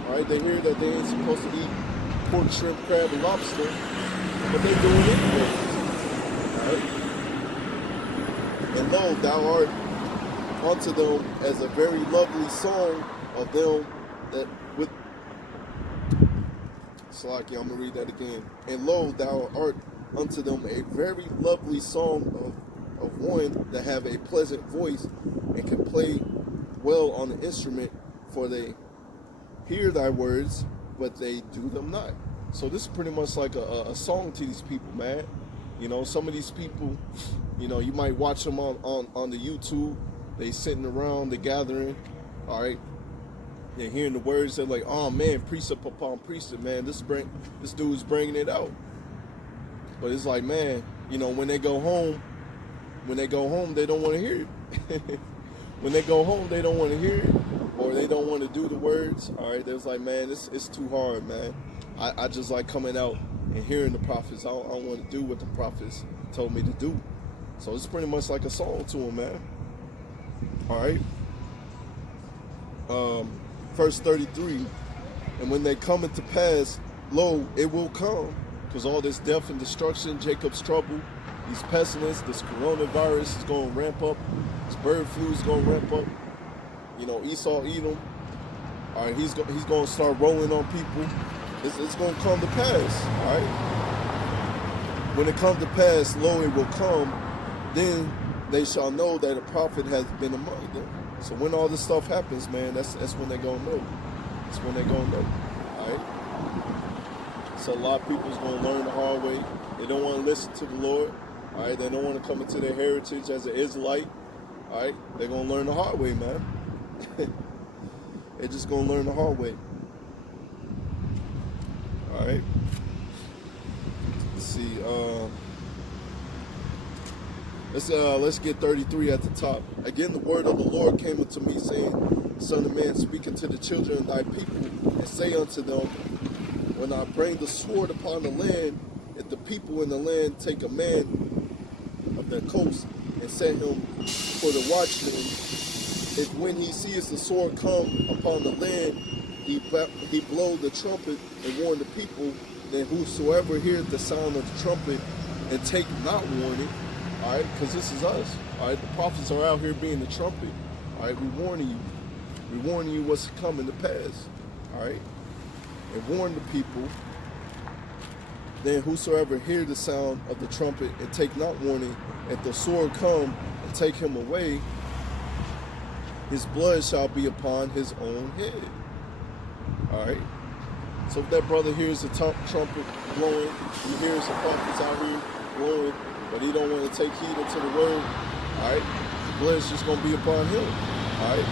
Alright, they hear that they ain't supposed to eat pork, shrimp, crab, and lobster, but they do it anyway. Alright? And lo, thou art unto them as a very lovely song of them that with Slaki, I'm gonna read that again. And lo, thou art unto them a very lovely song of one that have a pleasant voice and can play well on the instrument, for they hear thy words, but they do them not. So this is pretty much like a song to these people, man. Some of these people, you might watch them on the YouTube. They sitting around, they gathering, all right. They're hearing the words. They're like, oh man, precept upon precept, man. This dude's bringing it out. But it's like, man, when they go home, they don't want to hear it. When they go home, they don't want to hear it, or they don't want to do the words. All right, there's like, man, it's too hard, man. I just like coming out and hearing the prophets. I don't want to do what the prophets told me to do. So it's pretty much like a song to them, man. All right. Verse 33. And when they come into pass, lo, it will come, because all this death and destruction, Jacob's trouble, these pestilence, this coronavirus is going to ramp up. This bird flu is going to ramp up. Esau, Edom. All right, he's going to start rolling on people. It's going to come to pass. All right. When it comes to pass, lo, it will come. Then they shall know that a prophet has been among them. So when all this stuff happens, man, that's when they're going to know. That's when they're going to know. All right? So a lot of people's going to learn the hard way. They don't want to listen to the Lord. All right? They don't want to come into their heritage as an Israelite. All right? They're going to learn the hard way, man. They're just going to learn the hard way. All right? Let's see. Let's get 33 at the top. Again, the word of the Lord came unto me, saying, Son of man, speak unto the children of thy people, and say unto them, when I bring the sword upon the land, if the people in the land take a man of their coast and set him for the watchman, if when he sees the sword come upon the land, he blow the trumpet and warn the people, then whosoever heareth the sound of the trumpet and take not warning, all right, because this is us, all right, the prophets are out here being the trumpet, all right, we're warning you what's coming to pass, all right, and warn the people, then whosoever hear the sound of the trumpet and take not warning, if the sword come and take him away, his blood shall be upon his own head. All right. So if that brother hears the trumpet blowing, he hears the prophets out here blowing, but he don't want to take heed unto the word, all right, the blood's just going to be upon him. All right.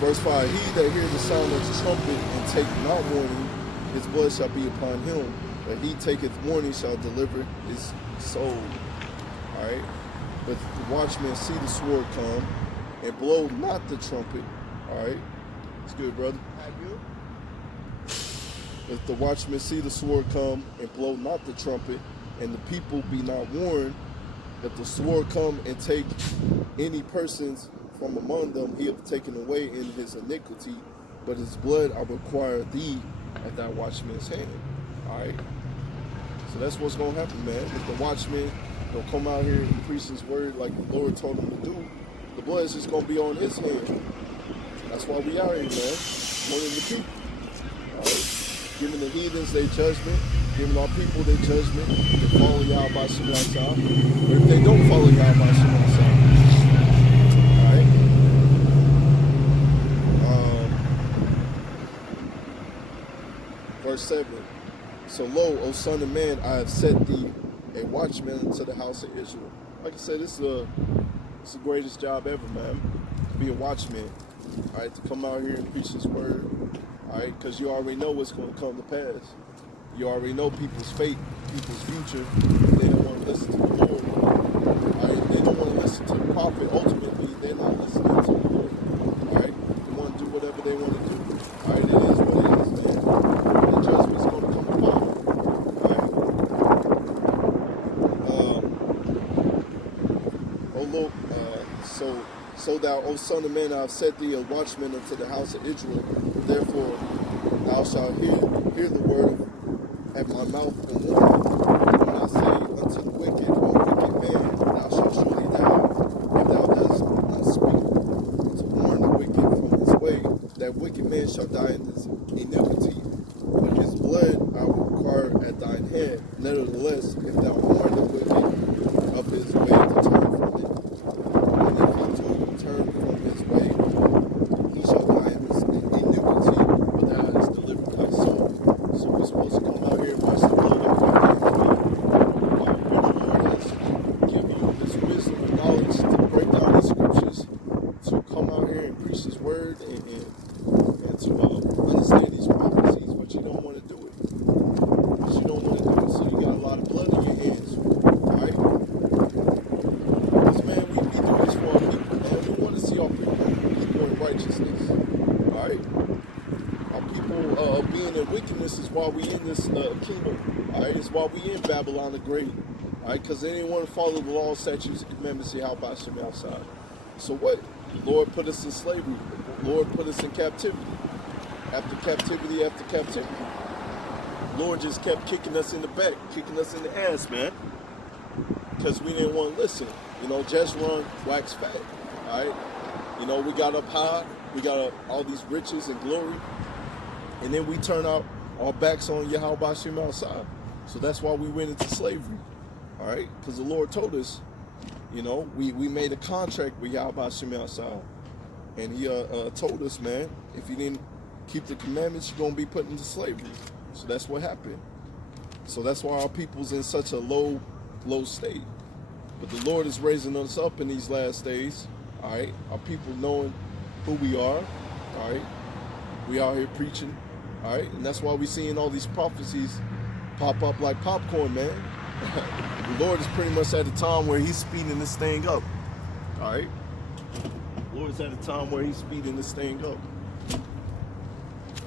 Verse 5, he that hears the sound of the trumpet and take not warning, his blood shall be upon him, but he taketh warning shall deliver his soul. All right. But the watchmen see the sword come and blow not the trumpet. All right. It's good, brother. If the watchmen see the sword come and blow not the trumpet, and the people be not warned, that the sword come and take any persons from among them, he have taken away in his iniquity, but his blood I require thee at that watchman's hand. All right. So that's what's going to happen, man. If the watchman don't come out here and preach his word like the Lord told him to do, the blood is just going to be on his hand. That's why we out here, man. Warning the people. All right. Giving the heathens their judgment, giving our people their judgment, to follow Yahweh by Shemashah. But if they don't follow Yahweh by Shemashah, verse 7. So lo, O son of man, I have set thee a watchman unto the house of Israel. Like I said, this is the greatest job ever, man. To be a watchman. All right, to come out here and preach his word. All right, because you already know what's going to come to pass. You already know people's fate, people's future. They don't want to listen to the Lord. All right, they don't want to listen to the prophet. Ultimately, they're not listening to the Lord. All right, they want to do whatever they want to do. All right, it is what it is, man. The judgment's going to come upon them. All right. So thou, O son of man, I have set thee a watchman unto the house of Israel. Therefore, thou shalt hear the word at my mouth and warn. When I say unto the wicked, O wicked man, thou shalt surely die, if thou dost not speak to warn the wicked from his way. That wicked man shall die in his iniquity, but his blood I will require at thine hand. Nevertheless, if thou warn the wicked of his way to turn from it, and if he do turn from his way, he shall die in his iniquity, but thou hast delivered thy soul. So we're supposed to come out here and watch the blood of your hands. The Lord has given you this wisdom and knowledge to break down the scriptures, to come out here and preach his word and to understand these prophecies, but you don't want to do it. So you got a lot of blood in your hands, right? Because, man, we do this for our people, man. We want to see our people in righteousness, all right? Our people being in wickedness is why we in this kingdom, all right? It's why we in Babylon the Great, all right? Because they didn't want to follow the law, statutes, and commandments of Yahweh Shem outside. So what? The Lord put us in slavery. The Lord put us in captivity. After captivity after captivity. The Lord just kept kicking us in the back, kicking us in the ass, man. Because we didn't want to listen. You know, just run, wax fat, all right? You know, we got up high. We got all these riches and glory. And then we turn our backs on Yahweh Shem outside. So that's why we went into slavery, all right? Because the Lord told us, you know, we made a contract with Yahweh Shem outside. And he told us, man, if you didn't keep the commandments, you're going to be put into slavery. So that's what happened. So that's why our people's in such a low state. But the Lord is raising us up in these last days, all right? Our people knowing who we are, all right? We out here preaching, all right? And that's why we're seeing all these prophecies pop up like popcorn, man. The Lord is pretty much at a time where he's speeding this thing up, all right? The Lord is at a time where he's speeding this thing up,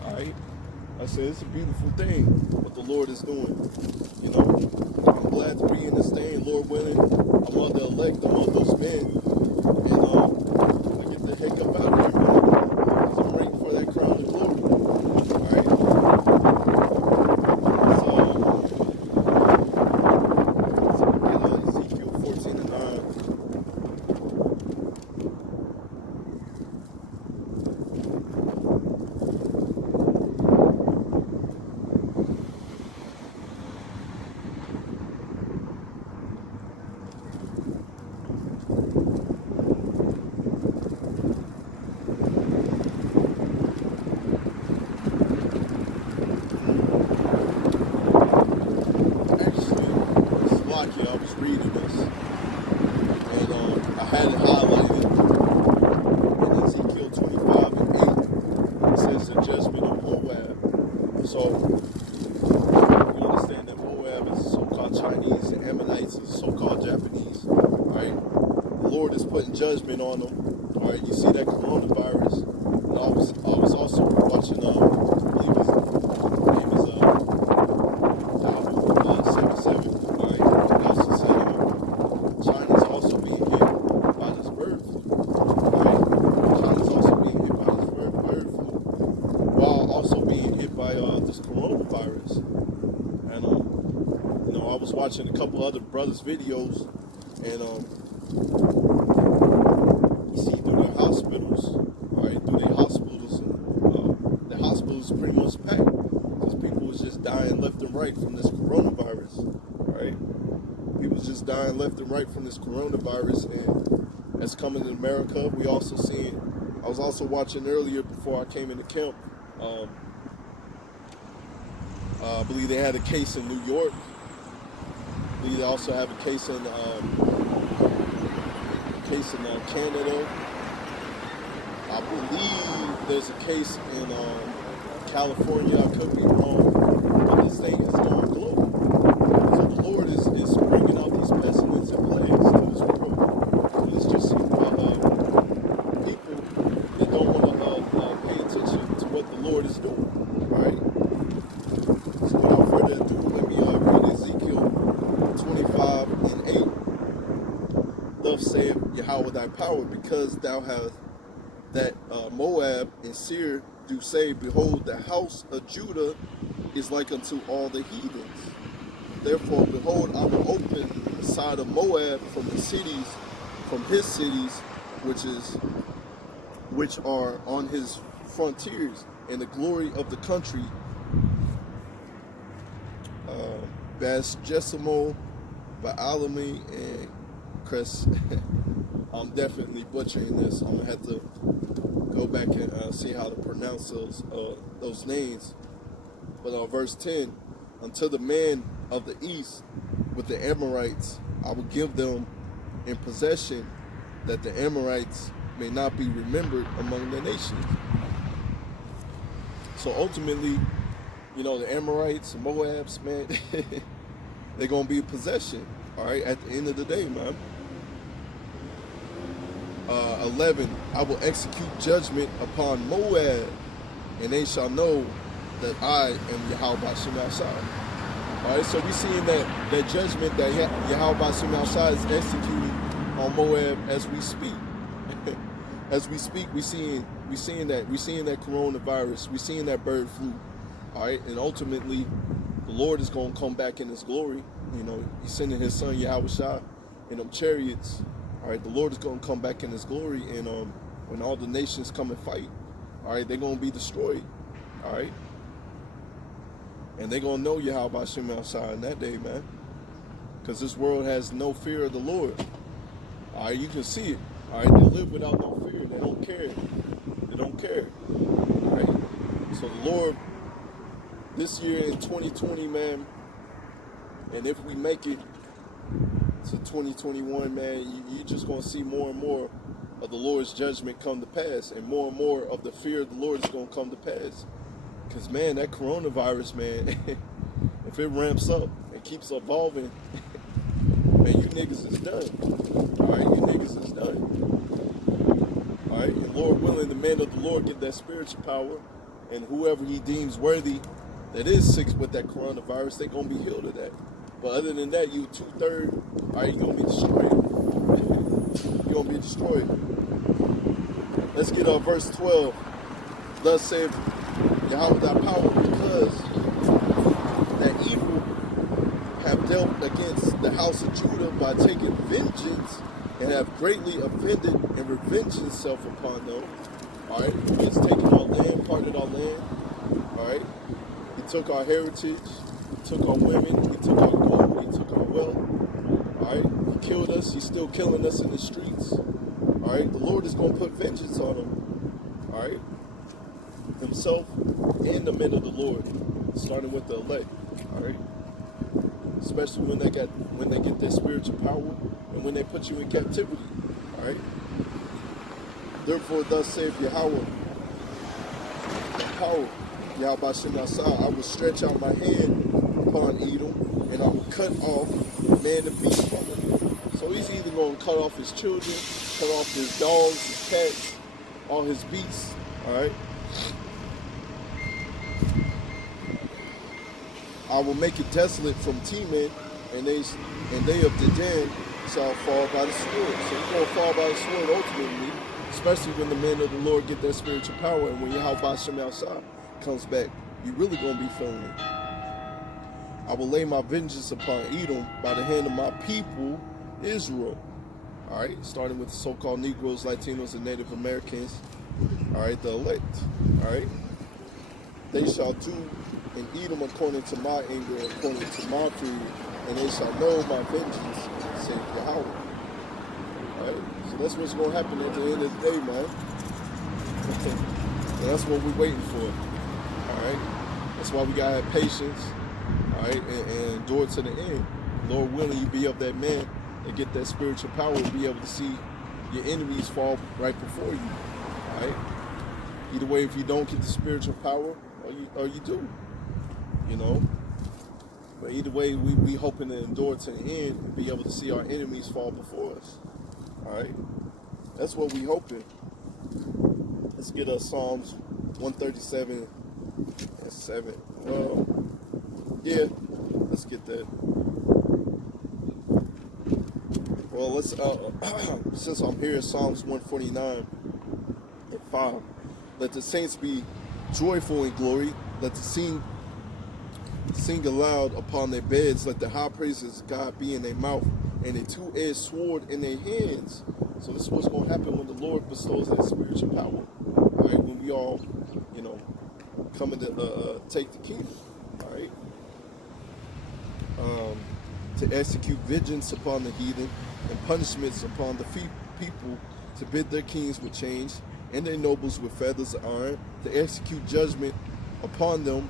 all right? I said, it's a beautiful thing what the Lord is doing, you know? I'm glad to be in this thing, Lord willing. I'm on the elect, I'm on those men, and I get the heck up out of here, man, because I'm waiting for that crown of glory, all right? So Ezekiel 14:9. I was reading this, and I had it highlighted in Ezekiel 25:8. It says the judgment of Moab. So you understand that Moab is so-called Chinese, and Ammonites is so-called Japanese, right? The Lord is putting judgment on them. All right, you see that coronavirus. And I was also watching, I believe his name is Yahoo 77. China's also being hit by this bird flu. Right? China's also being hit by this bird flu, while also being hit by this coronavirus. And you know, I was watching a couple other brothers' videos, and you see through their hospitals, right? Through their hospitals, and the hospitals pretty much packed because people was just dying left and right from this coronavirus, right? People's just dying left and right from this coronavirus, and that's coming to America. We also seeing, I was also watching earlier before I came into camp, I believe they had a case in New York. I believe they also have a case in Canada. I believe there's a case in California. I could be wrong, but this thing is going global. So the Lord is bringing out these pestilence and plagues to this world. And it's just people that don't want to pay attention to what the Lord is doing. Right? So without further ado, let me read Ezekiel 25:8. Thus saith Yahweh thy power, because thou hast that Moab and Seir do say, behold, the house of Judah is like unto all the heathens. Therefore, behold, I will open the side of Moab from the cities, from his cities, which are on his frontiers, and the glory of the country, Bas Jeshimo, Baalami, and Cress. I'm definitely butchering this. I'm gonna have to go back and see how to pronounce those names. But verse 10, unto the man of the east with the Amorites, I will give them in possession, that the Amorites may not be remembered among the nations. So ultimately, you know, the Amorites, the Moabs, man, they're going to be a possession, all right, at the end of the day, man. 11, I will execute judgment upon Moab, and they shall know that I am Yahweh Shem Shai. All right, so we're seeing that judgment that Yahweh Shem Shai is executing on Moab as we speak. As we speak, we're seeing that coronavirus, we're seeing that bird flu. All right, and ultimately, the Lord is going to come back in His glory. You know, He's sending His Son Yahweh Shai in them chariots. All right, the Lord is going to come back in His glory, and when all the nations come and fight, all right, they're going to be destroyed. All right, and they're going to know Yahweh Shem Shai in that day, man, because this world has no fear of the Lord. All right, you can see it. All right, they live without no fear. They don't care care. All right. So the Lord, this year in 2020, man, and if we make it to 2021, man, you're just going to see more and more of the Lord's judgment come to pass, and more of the fear of the Lord is going to come to pass. Because, man, that coronavirus, man, if it ramps up and keeps evolving, man, you niggas is done. All right, you niggas is done. All right, and Lord willing, the men of the Lord get that spiritual power, and whoever he deems worthy that is sick with that coronavirus, they going to be healed of that. But other than that, you 2/3, all right, you're going to be destroyed. You're going to be destroyed. Let's get verse 12. Thus saith Yahweh thy power, because that evil have dealt against the house of Judah by taking vengeance, and have greatly offended and revenged himself upon them. All right, he has taken our land, parted our land. All right, he took our heritage, he took our women, he took our gold, he took our wealth. All right, he killed us, he's still killing us in the streets. All right, the Lord is going to put vengeance on him. All right, himself and the men of the Lord, starting with the elect. All right, especially when they get their spiritual power and when they put you in captivity. All right. Therefore, thus saith Yahweh, the power, Yahweh Bashem Yasah, I will stretch out my hand upon Edom, and I will cut off man and beast from him. So he's either going to cut off his children, cut off his dogs, his cats, all his beasts. All right. I will make it desolate from Teman, and they of Dedan shall fall by the sword. So you're going to fall by the sword ultimately, especially when the men of the Lord get their spiritual power, and when Yahweh Bashem Yasah comes back, you're really going to be feeling it. I will lay my vengeance upon Edom by the hand of my people, Israel. All right, starting with the so-called Negroes, Latinos, and Native Americans. All right, the elect. All right, they shall do in Edom according to my anger, according to my fury, and they shall know my vengeance, saith Yahweh. All right, so that's what's going to happen at the end of the day, man. And that's what we're waiting for. All right, that's why we got to have patience. All right, and endure to the end. Lord willing, you be of that man and get that spiritual power and be able to see your enemies fall right before you. All right. Either way, if you don't get the spiritual power, or you do, you know. But either way, we hoping to endure to the end and be able to see our enemies fall before us. All right. That's what we hoping. Let's get us Psalms 137 and 7. Yeah, let's get that. Well, let's since I'm here, Psalms 149 and 5. Let the saints be joyful in glory. Let the sing aloud upon their beds. Let the high praises of God be in their mouth, and a two-edged sword in their hands. So this is what's going to happen when the Lord bestows that spiritual power. All right, when we all, you know, coming to take the kingdom. All right. To execute vengeance upon the heathen and punishments upon the people, to bid their kings with chains and their nobles with feathers of iron, to execute judgment upon them,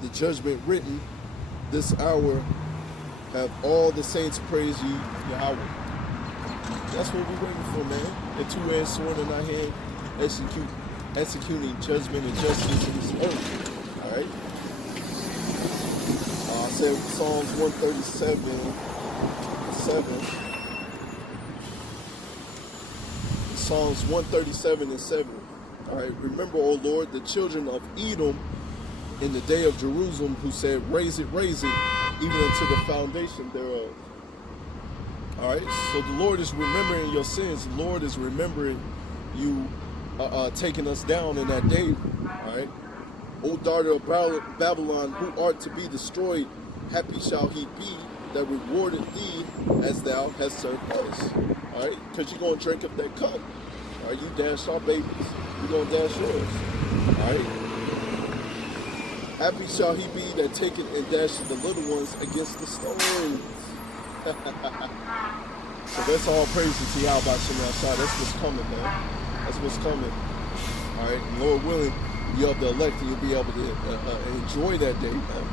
the judgment written this hour. Have all the saints praise ye, Yahweh. That's what we're waiting for, man. A two-edged sword in our hand, executing judgment and justice in this earth. All right. I said Psalms 137, 7. Psalms 137 and 7. All right. Remember, O Lord, the children of Edom in the day of Jerusalem, who said, raise it, even unto the foundation thereof. All right. So the Lord is remembering your sins. The Lord is remembering you taking us down in that day. All right. O daughter of Babylon, who art to be destroyed, happy shall he be that rewarded thee as thou hast served us. All right, because you're going to drink up that cup. All right, you dash our babies, you're going to dash yours. All right. Happy shall he be that taketh and dasheth the little ones against the stones. So that's all praises to Yahweh Bashem Yasah. That's what's coming, man. That's what's coming. All right, and Lord willing, you'll have the elect and you'll be able to enjoy that day, man.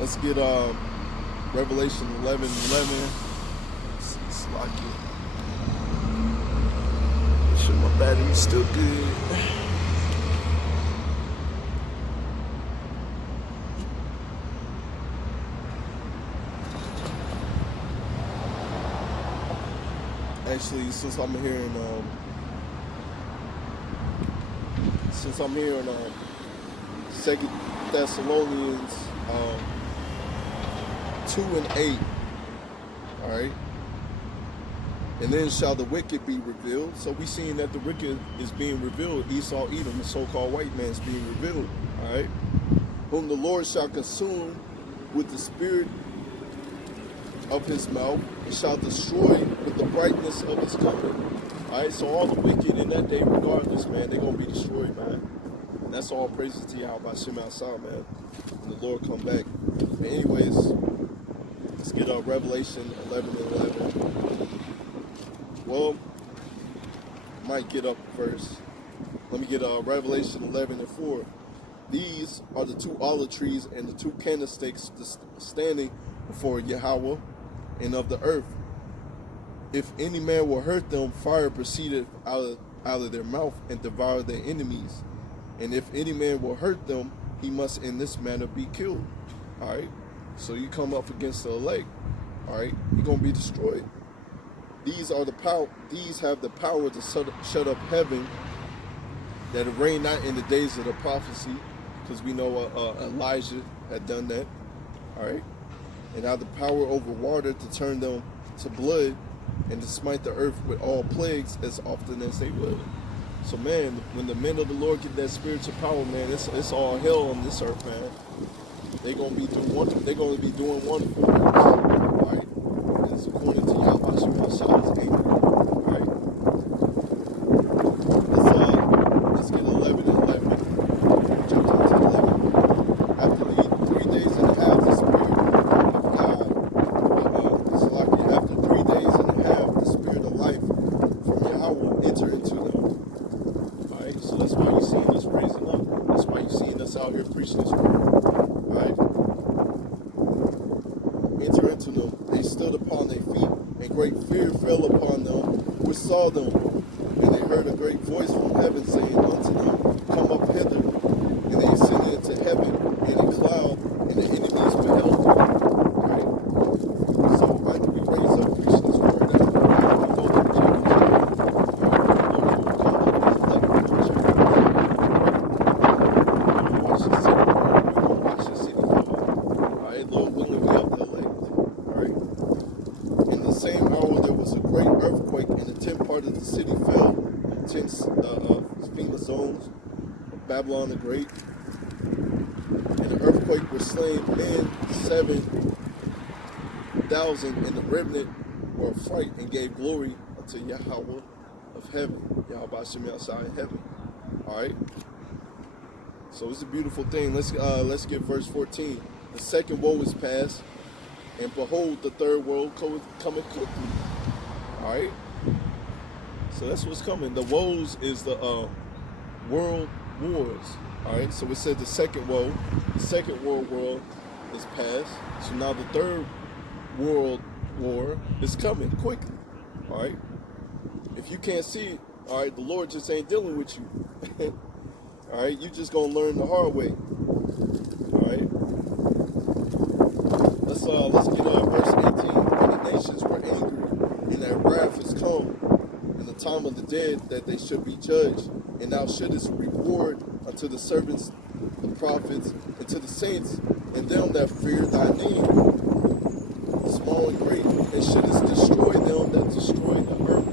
Let's get Revelation 11:11. Let's see, slide it. Make sure my battery's still good. Actually, since I'm here in Second Thessalonians 2:8. All right. And then shall the wicked be revealed. So we seeing that the wicked is being revealed. Esau, Edom, the so-called white man, is being revealed. All right. Whom the Lord shall consume with the spirit of his mouth, and shall destroy with the brightness of his coming. All right. So all the wicked in that day, regardless, man, they're gonna be destroyed, man. And that's all praises to Yahweh Shem outside, man. When the Lord come back. But anyways, let's get Revelation 11:11. Well, might get up first. Let me get Revelation 11:4. These are the two olive trees and the two candlesticks standing before Yahweh and of the earth. If any man will hurt them, fire proceeded out of their mouth and devoured their enemies. And if any man will hurt them, he must in this manner be killed. All right. So you come up against the elect. All right. You're gonna be destroyed. These have the power to shut up heaven, that it rain not in the days of the prophecy, because we know Elijah had done that. All right. And have the power over water to turn them to blood, and to smite the earth with all plagues as often as they will. So man, when the men of the Lord get that spiritual power, man, it's all hell on this earth, man. They're gonna be doing wonderful works. All right. And it's according to Yahweh Shemashah's anger. All right. Let's get 11:11. Jump into 11. After the 3 days and a half, the Spirit of God. After 3 days and a half, the Spirit of life from Yahweh enter into them. All right. So that's why you're seeing us raising up. That's why you're seeing us out here preaching this word. All right. Enter into them. They stood upon their feet, and great fear fell upon them which saw them. And they heard a great voice from heaven saying unto them, Come up hither. And they ascended into heaven in a cloud, and the enemies beheld them. Right? So I can be raised up preaching this word. That's what we know that the church is. Lord will call up his elect from the church. Watch the city. We're going to watch the city fall. All right, Lord willing, we have the elect. All right. In the same hour, there was a great earthquake, and the 10th part of the city fell. 10 FEMA zones of Babylon the Great. And the earthquake was slain men 7,000, and the remnant were afraid and gave glory unto Yahweh of heaven. Yahweh Shem outside in heaven. All right. So it's a beautiful thing. Let's get verse 14. The second woe is past, and behold, the third woe cometh quickly. All right. So that's what's coming. The woes is the world wars. All right. So it said the second woe, the second world war is past. So now the third world war is coming quickly. All right. If you can't see it, all right, the Lord just ain't dealing with you. All right. You just gonna learn the hard way. All right. Let's get verse 18. And the nations were angry, and that wrath is come. In the time of the dead, that they should be judged, and thou shouldest reward unto the servants, the prophets, and to the saints, and them that fear thy name, small and great, and shouldest destroy them that destroy the earth.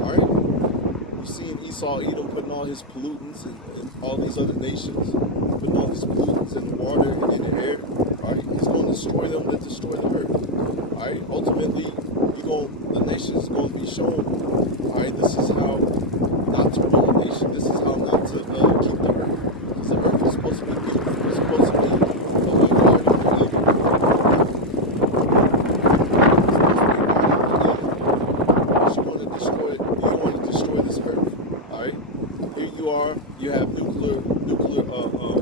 All right? You've seen Esau, Edom putting all his pollutants, and all these other nations putting all these pollutants in the water and in the air. All right? He's going to destroy them that destroy the earth. All right? Ultimately, the nation is going to be shown. All right, this is how not to rule a nation. This is how not to keep the earth. Because the earth is supposed to be beautiful. It's supposed to be a garden of Eden. It's supposed to be a garden of Eden. But you want to destroy this you are, you have nuclear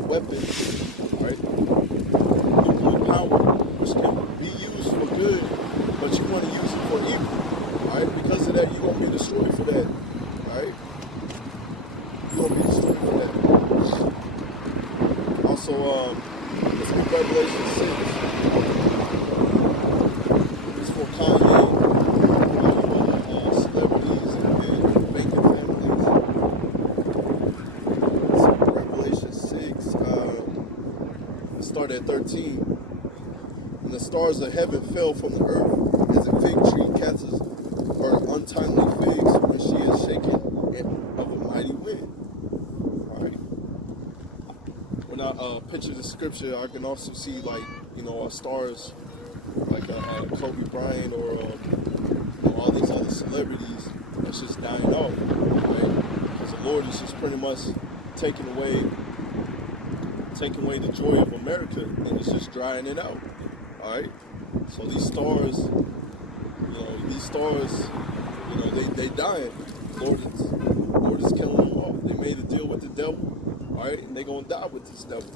weapons, right? Nuclear power, which can be used for good, but you want to use it for evil, right? Because of that, you're gonna be destroyed for that, right? You're gonna be destroyed for that. Also, let's read Revelation 6. It's for Kanye, celebrities and banking families. So Revelation 6, start at 13. And the stars of heaven fell from the earth as a fig tree catches her untimely figs when she is shaken of a mighty wind. All right. When I picture the scripture, I can also see stars like Kobe Bryant or all these other celebrities that's just dying off, right? Because the Lord is just pretty much taking away the joy of America, and it's just drying it out. All right. So these stars, they dying. Lord is killing them off. They made a deal with the devil. All right, and they're gonna die with this devil.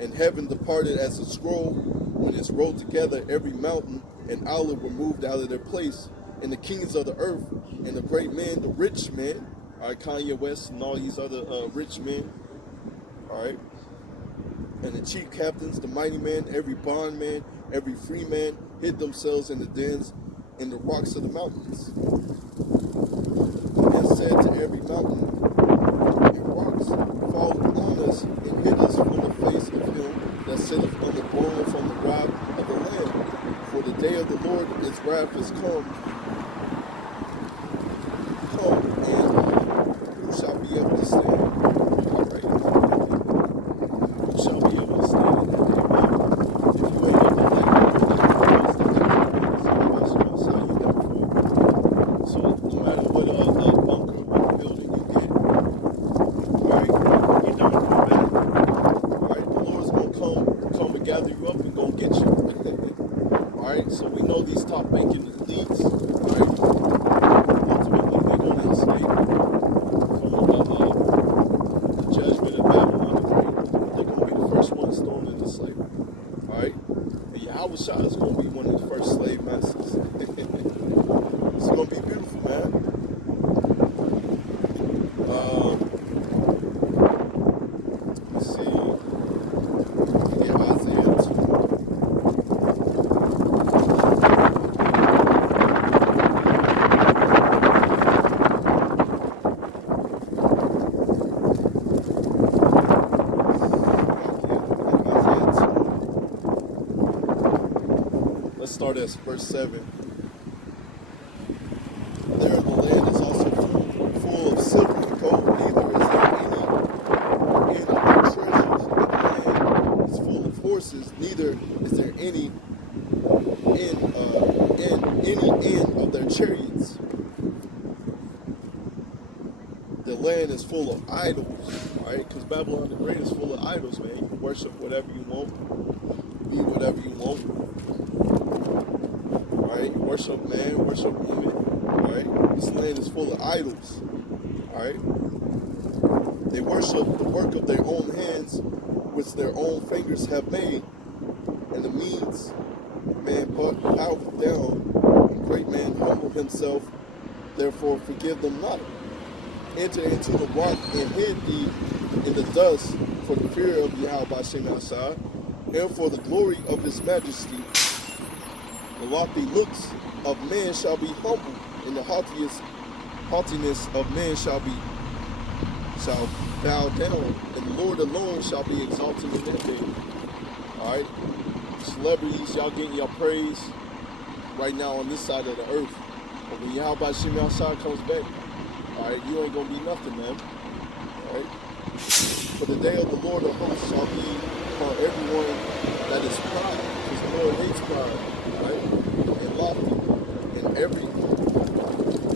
And heaven departed as a scroll when it's rolled together. Every mountain and island were moved out of their place, and the kings of the earth and the great men, the rich men, all right, Kanye West and all these other rich men, all right, and the chief captains, the mighty men, every bondman, every free man, hid themselves in the dens, in the rocks of the mountains, and said to every mountain and rocks, fall upon us and hid us from the face of him that sitteth on the throne, from the wrath of the Lamb. For the day of the Lord, its wrath is come, and who shall be able to stand? All right. Who shall be able to stand? If you ain't able to so no matter what bunker, what building you get, right, you're done for bad. Right, the Lord's gonna come and gather you up and gonna get you. All right, so we know these top banking elites, right? Ultimately, they're gonna escape from the judgment of Babylon, right? They're gonna be the first ones thrown into slavery. All right, and Yahweh Shah is gonna be one of the first slave masters. It's gonna be beautiful, man. Let's see. Yeah, Isaiah 2. Let's start at verse 7. There the land is also full of silver and gold, neither is there any end of their treasures. And the land is full of horses, neither is there any end of their chariots. The land is full of idols, right? Because Babylon the Great is full of idols, man. You can worship whatever you want, be whatever you want. Right? Worship man, worship woman. Right? This land is full of idols. Alright? They worship the work of their own hands, which their own fingers have made. And the means man bowed down, and great man humbled himself, therefore forgive them not. Enter into the rock and hid thee in the dust for the fear of Yahweh Shem Asad, and for the glory of his majesty. The lofty looks of man shall be humbled, and the haughtiness of man shall bow down, and the Lord alone shall be exalted in that day. Alright? Celebrities, y'all getting your praise right now on this side of the earth. But when Yahweh Shem Asad comes back, alright, you ain't gonna be nothing, man. Alright? For the day of the Lord of hosts shall be upon everyone that is proud, because the Lord hates pride, right? And lofty, and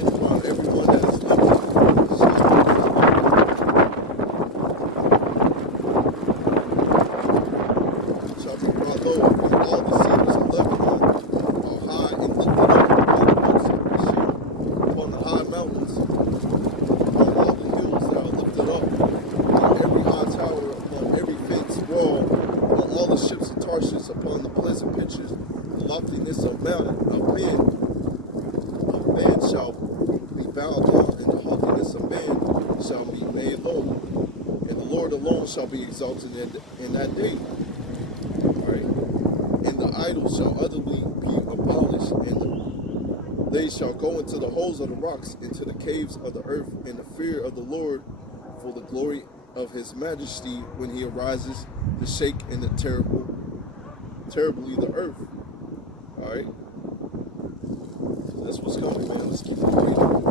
upon everyone that is lifted shall be brought low, and all the cedars of Lebanon are high and lifted up upon the oaks of Bashan, upon the bow down, and the haughtiness of men shall be made low. And the Lord alone shall be exalted in that day. All right? And the idols shall utterly be abolished, and they shall go into the holes of the rocks, into the caves of the earth, in the fear of the Lord, for the glory of his majesty, when he arises to shake in the terribly the earth. All right? So that's what's coming, man. Let's keep it waiting.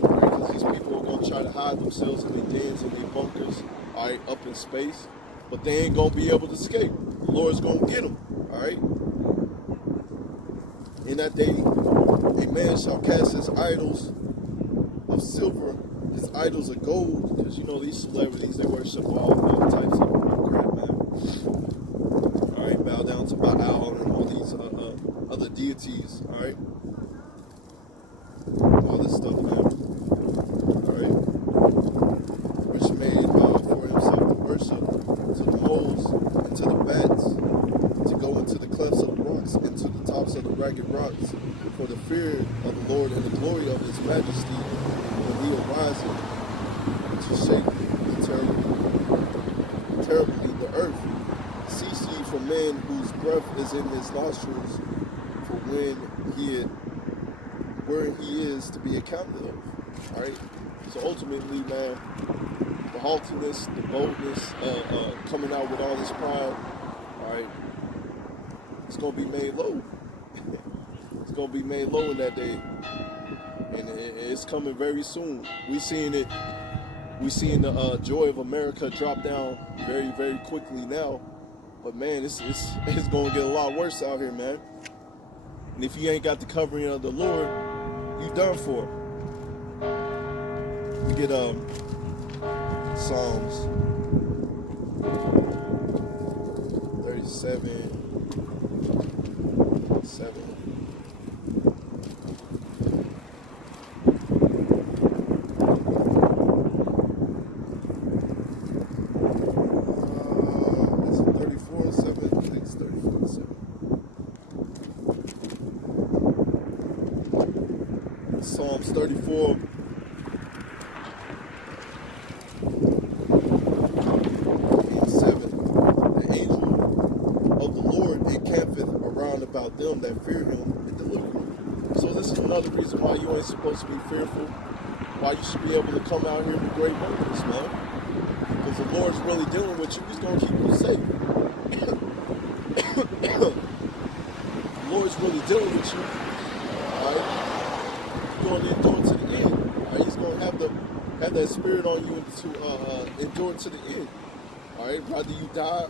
Because these people are going to try to hide themselves in their dens and their bunkers, all right, up in space. But they ain't going to be able to escape. The Lord's going to get them, all right? In that day, a man shall cast his idols of silver, his idols of gold, because you know these celebrities, they worship all types of crap, man. All right, bow down to Baal and all these other deities, all right? All this stuff, man. All right? Which made for himself to worship to the moles and to the bats, to go into the clefts of the rocks, into the tops of the ragged rocks, for the fear of the Lord and the glory of his majesty, when he ariseth to shake terribly the earth. Cease ye from men whose breath is in his nostrils, for where he is to be accounted of. All right? So ultimately, man, the haughtiness, the boldness, coming out with all this pride, all right, it's going to be made low. It's going to be made low in that day. And it's coming very soon. We seeing the joy of America drop down very, very quickly now. But man, it's going to get a lot worse out here, man. And if you ain't got the covering of the Lord, you done for. We get Psalms 37, 7. Is it 34 and 7? I think it's 34 and 7. Psalms 34. About them that fear him and deliver him. So this is another reason why you ain't supposed to be fearful, why you should be able to come out here with great boldness, man. Because the Lord's really dealing with you. He's going to keep you safe. The Lord's really dealing with you. All right? You're going to endure to the end. All right? He's going to have that spirit on you to endure to the end. All right? Rather you die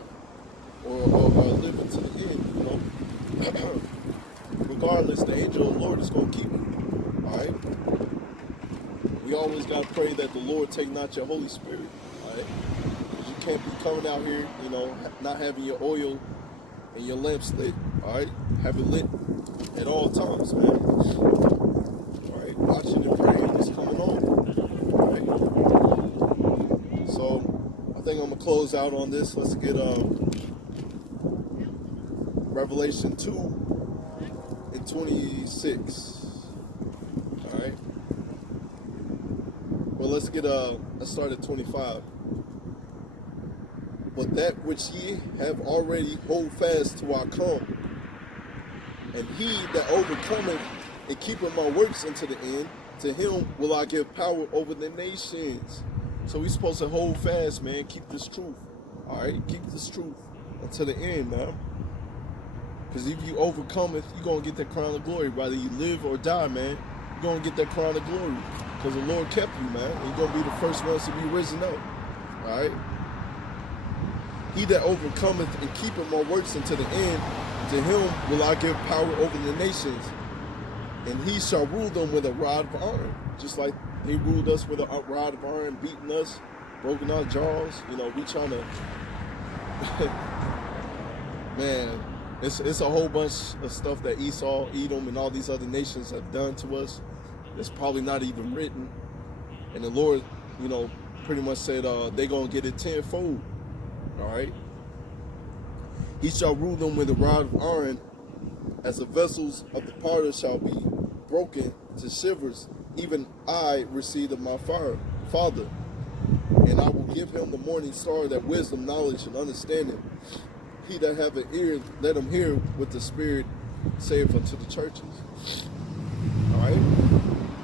or live until the end, you know. Regardless, the angel of the Lord is going to keep you. All right? We always got to pray that the Lord take not your Holy Spirit. All right? Because you can't be coming out here, you know, not having your oil and your lamps lit. All right? Have it lit at all times, man. All right? Watching and praying is coming on. All right? So, I think I'm going to close out on this. Let's get Revelation 2 and 26. All right. Well, let's start at 25. But that which ye have already hold fast till I come. And he that overcometh and keepeth my works unto the end, to him will I give power over the nations. So we're supposed to hold fast, man. Keep this truth. All right. Keep this truth until the end, man. Because if you overcome it, you're going to get that crown of glory. Whether you live or die, man, you're going to get that crown of glory. Because the Lord kept you, man. And you're going to be the first ones to be risen up. All right? He that overcometh and keepeth my works unto the end, to him will I give power over the nations. And he shall rule them with a rod of iron. Just like he ruled us with a rod of iron, beating us, broken our jaws. You know, we trying to... Man... It's a whole bunch of stuff that Esau, Edom, and all these other nations have done to us. It's probably not even written. And the Lord, you know, pretty much said they're going to get it tenfold. All right? He shall rule them with a rod of iron, as the vessels of the potter shall be broken to shivers, even I received of my Father, and I will give him the morning star, that wisdom, knowledge, and understanding. He that have an ear, let him hear what the Spirit saith unto the churches. All right?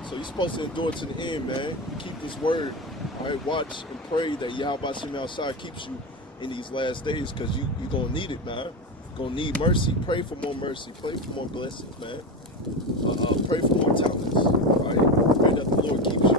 So you're supposed to endure to the end, man. You keep this word. All right? Watch and pray that Yahweh Shem outside keeps you in these last days, because you're going to need it, man. You're going to need mercy. Pray for more mercy. Pray for more blessings, man. Pray for more talents. All right? Pray that the Lord keeps you.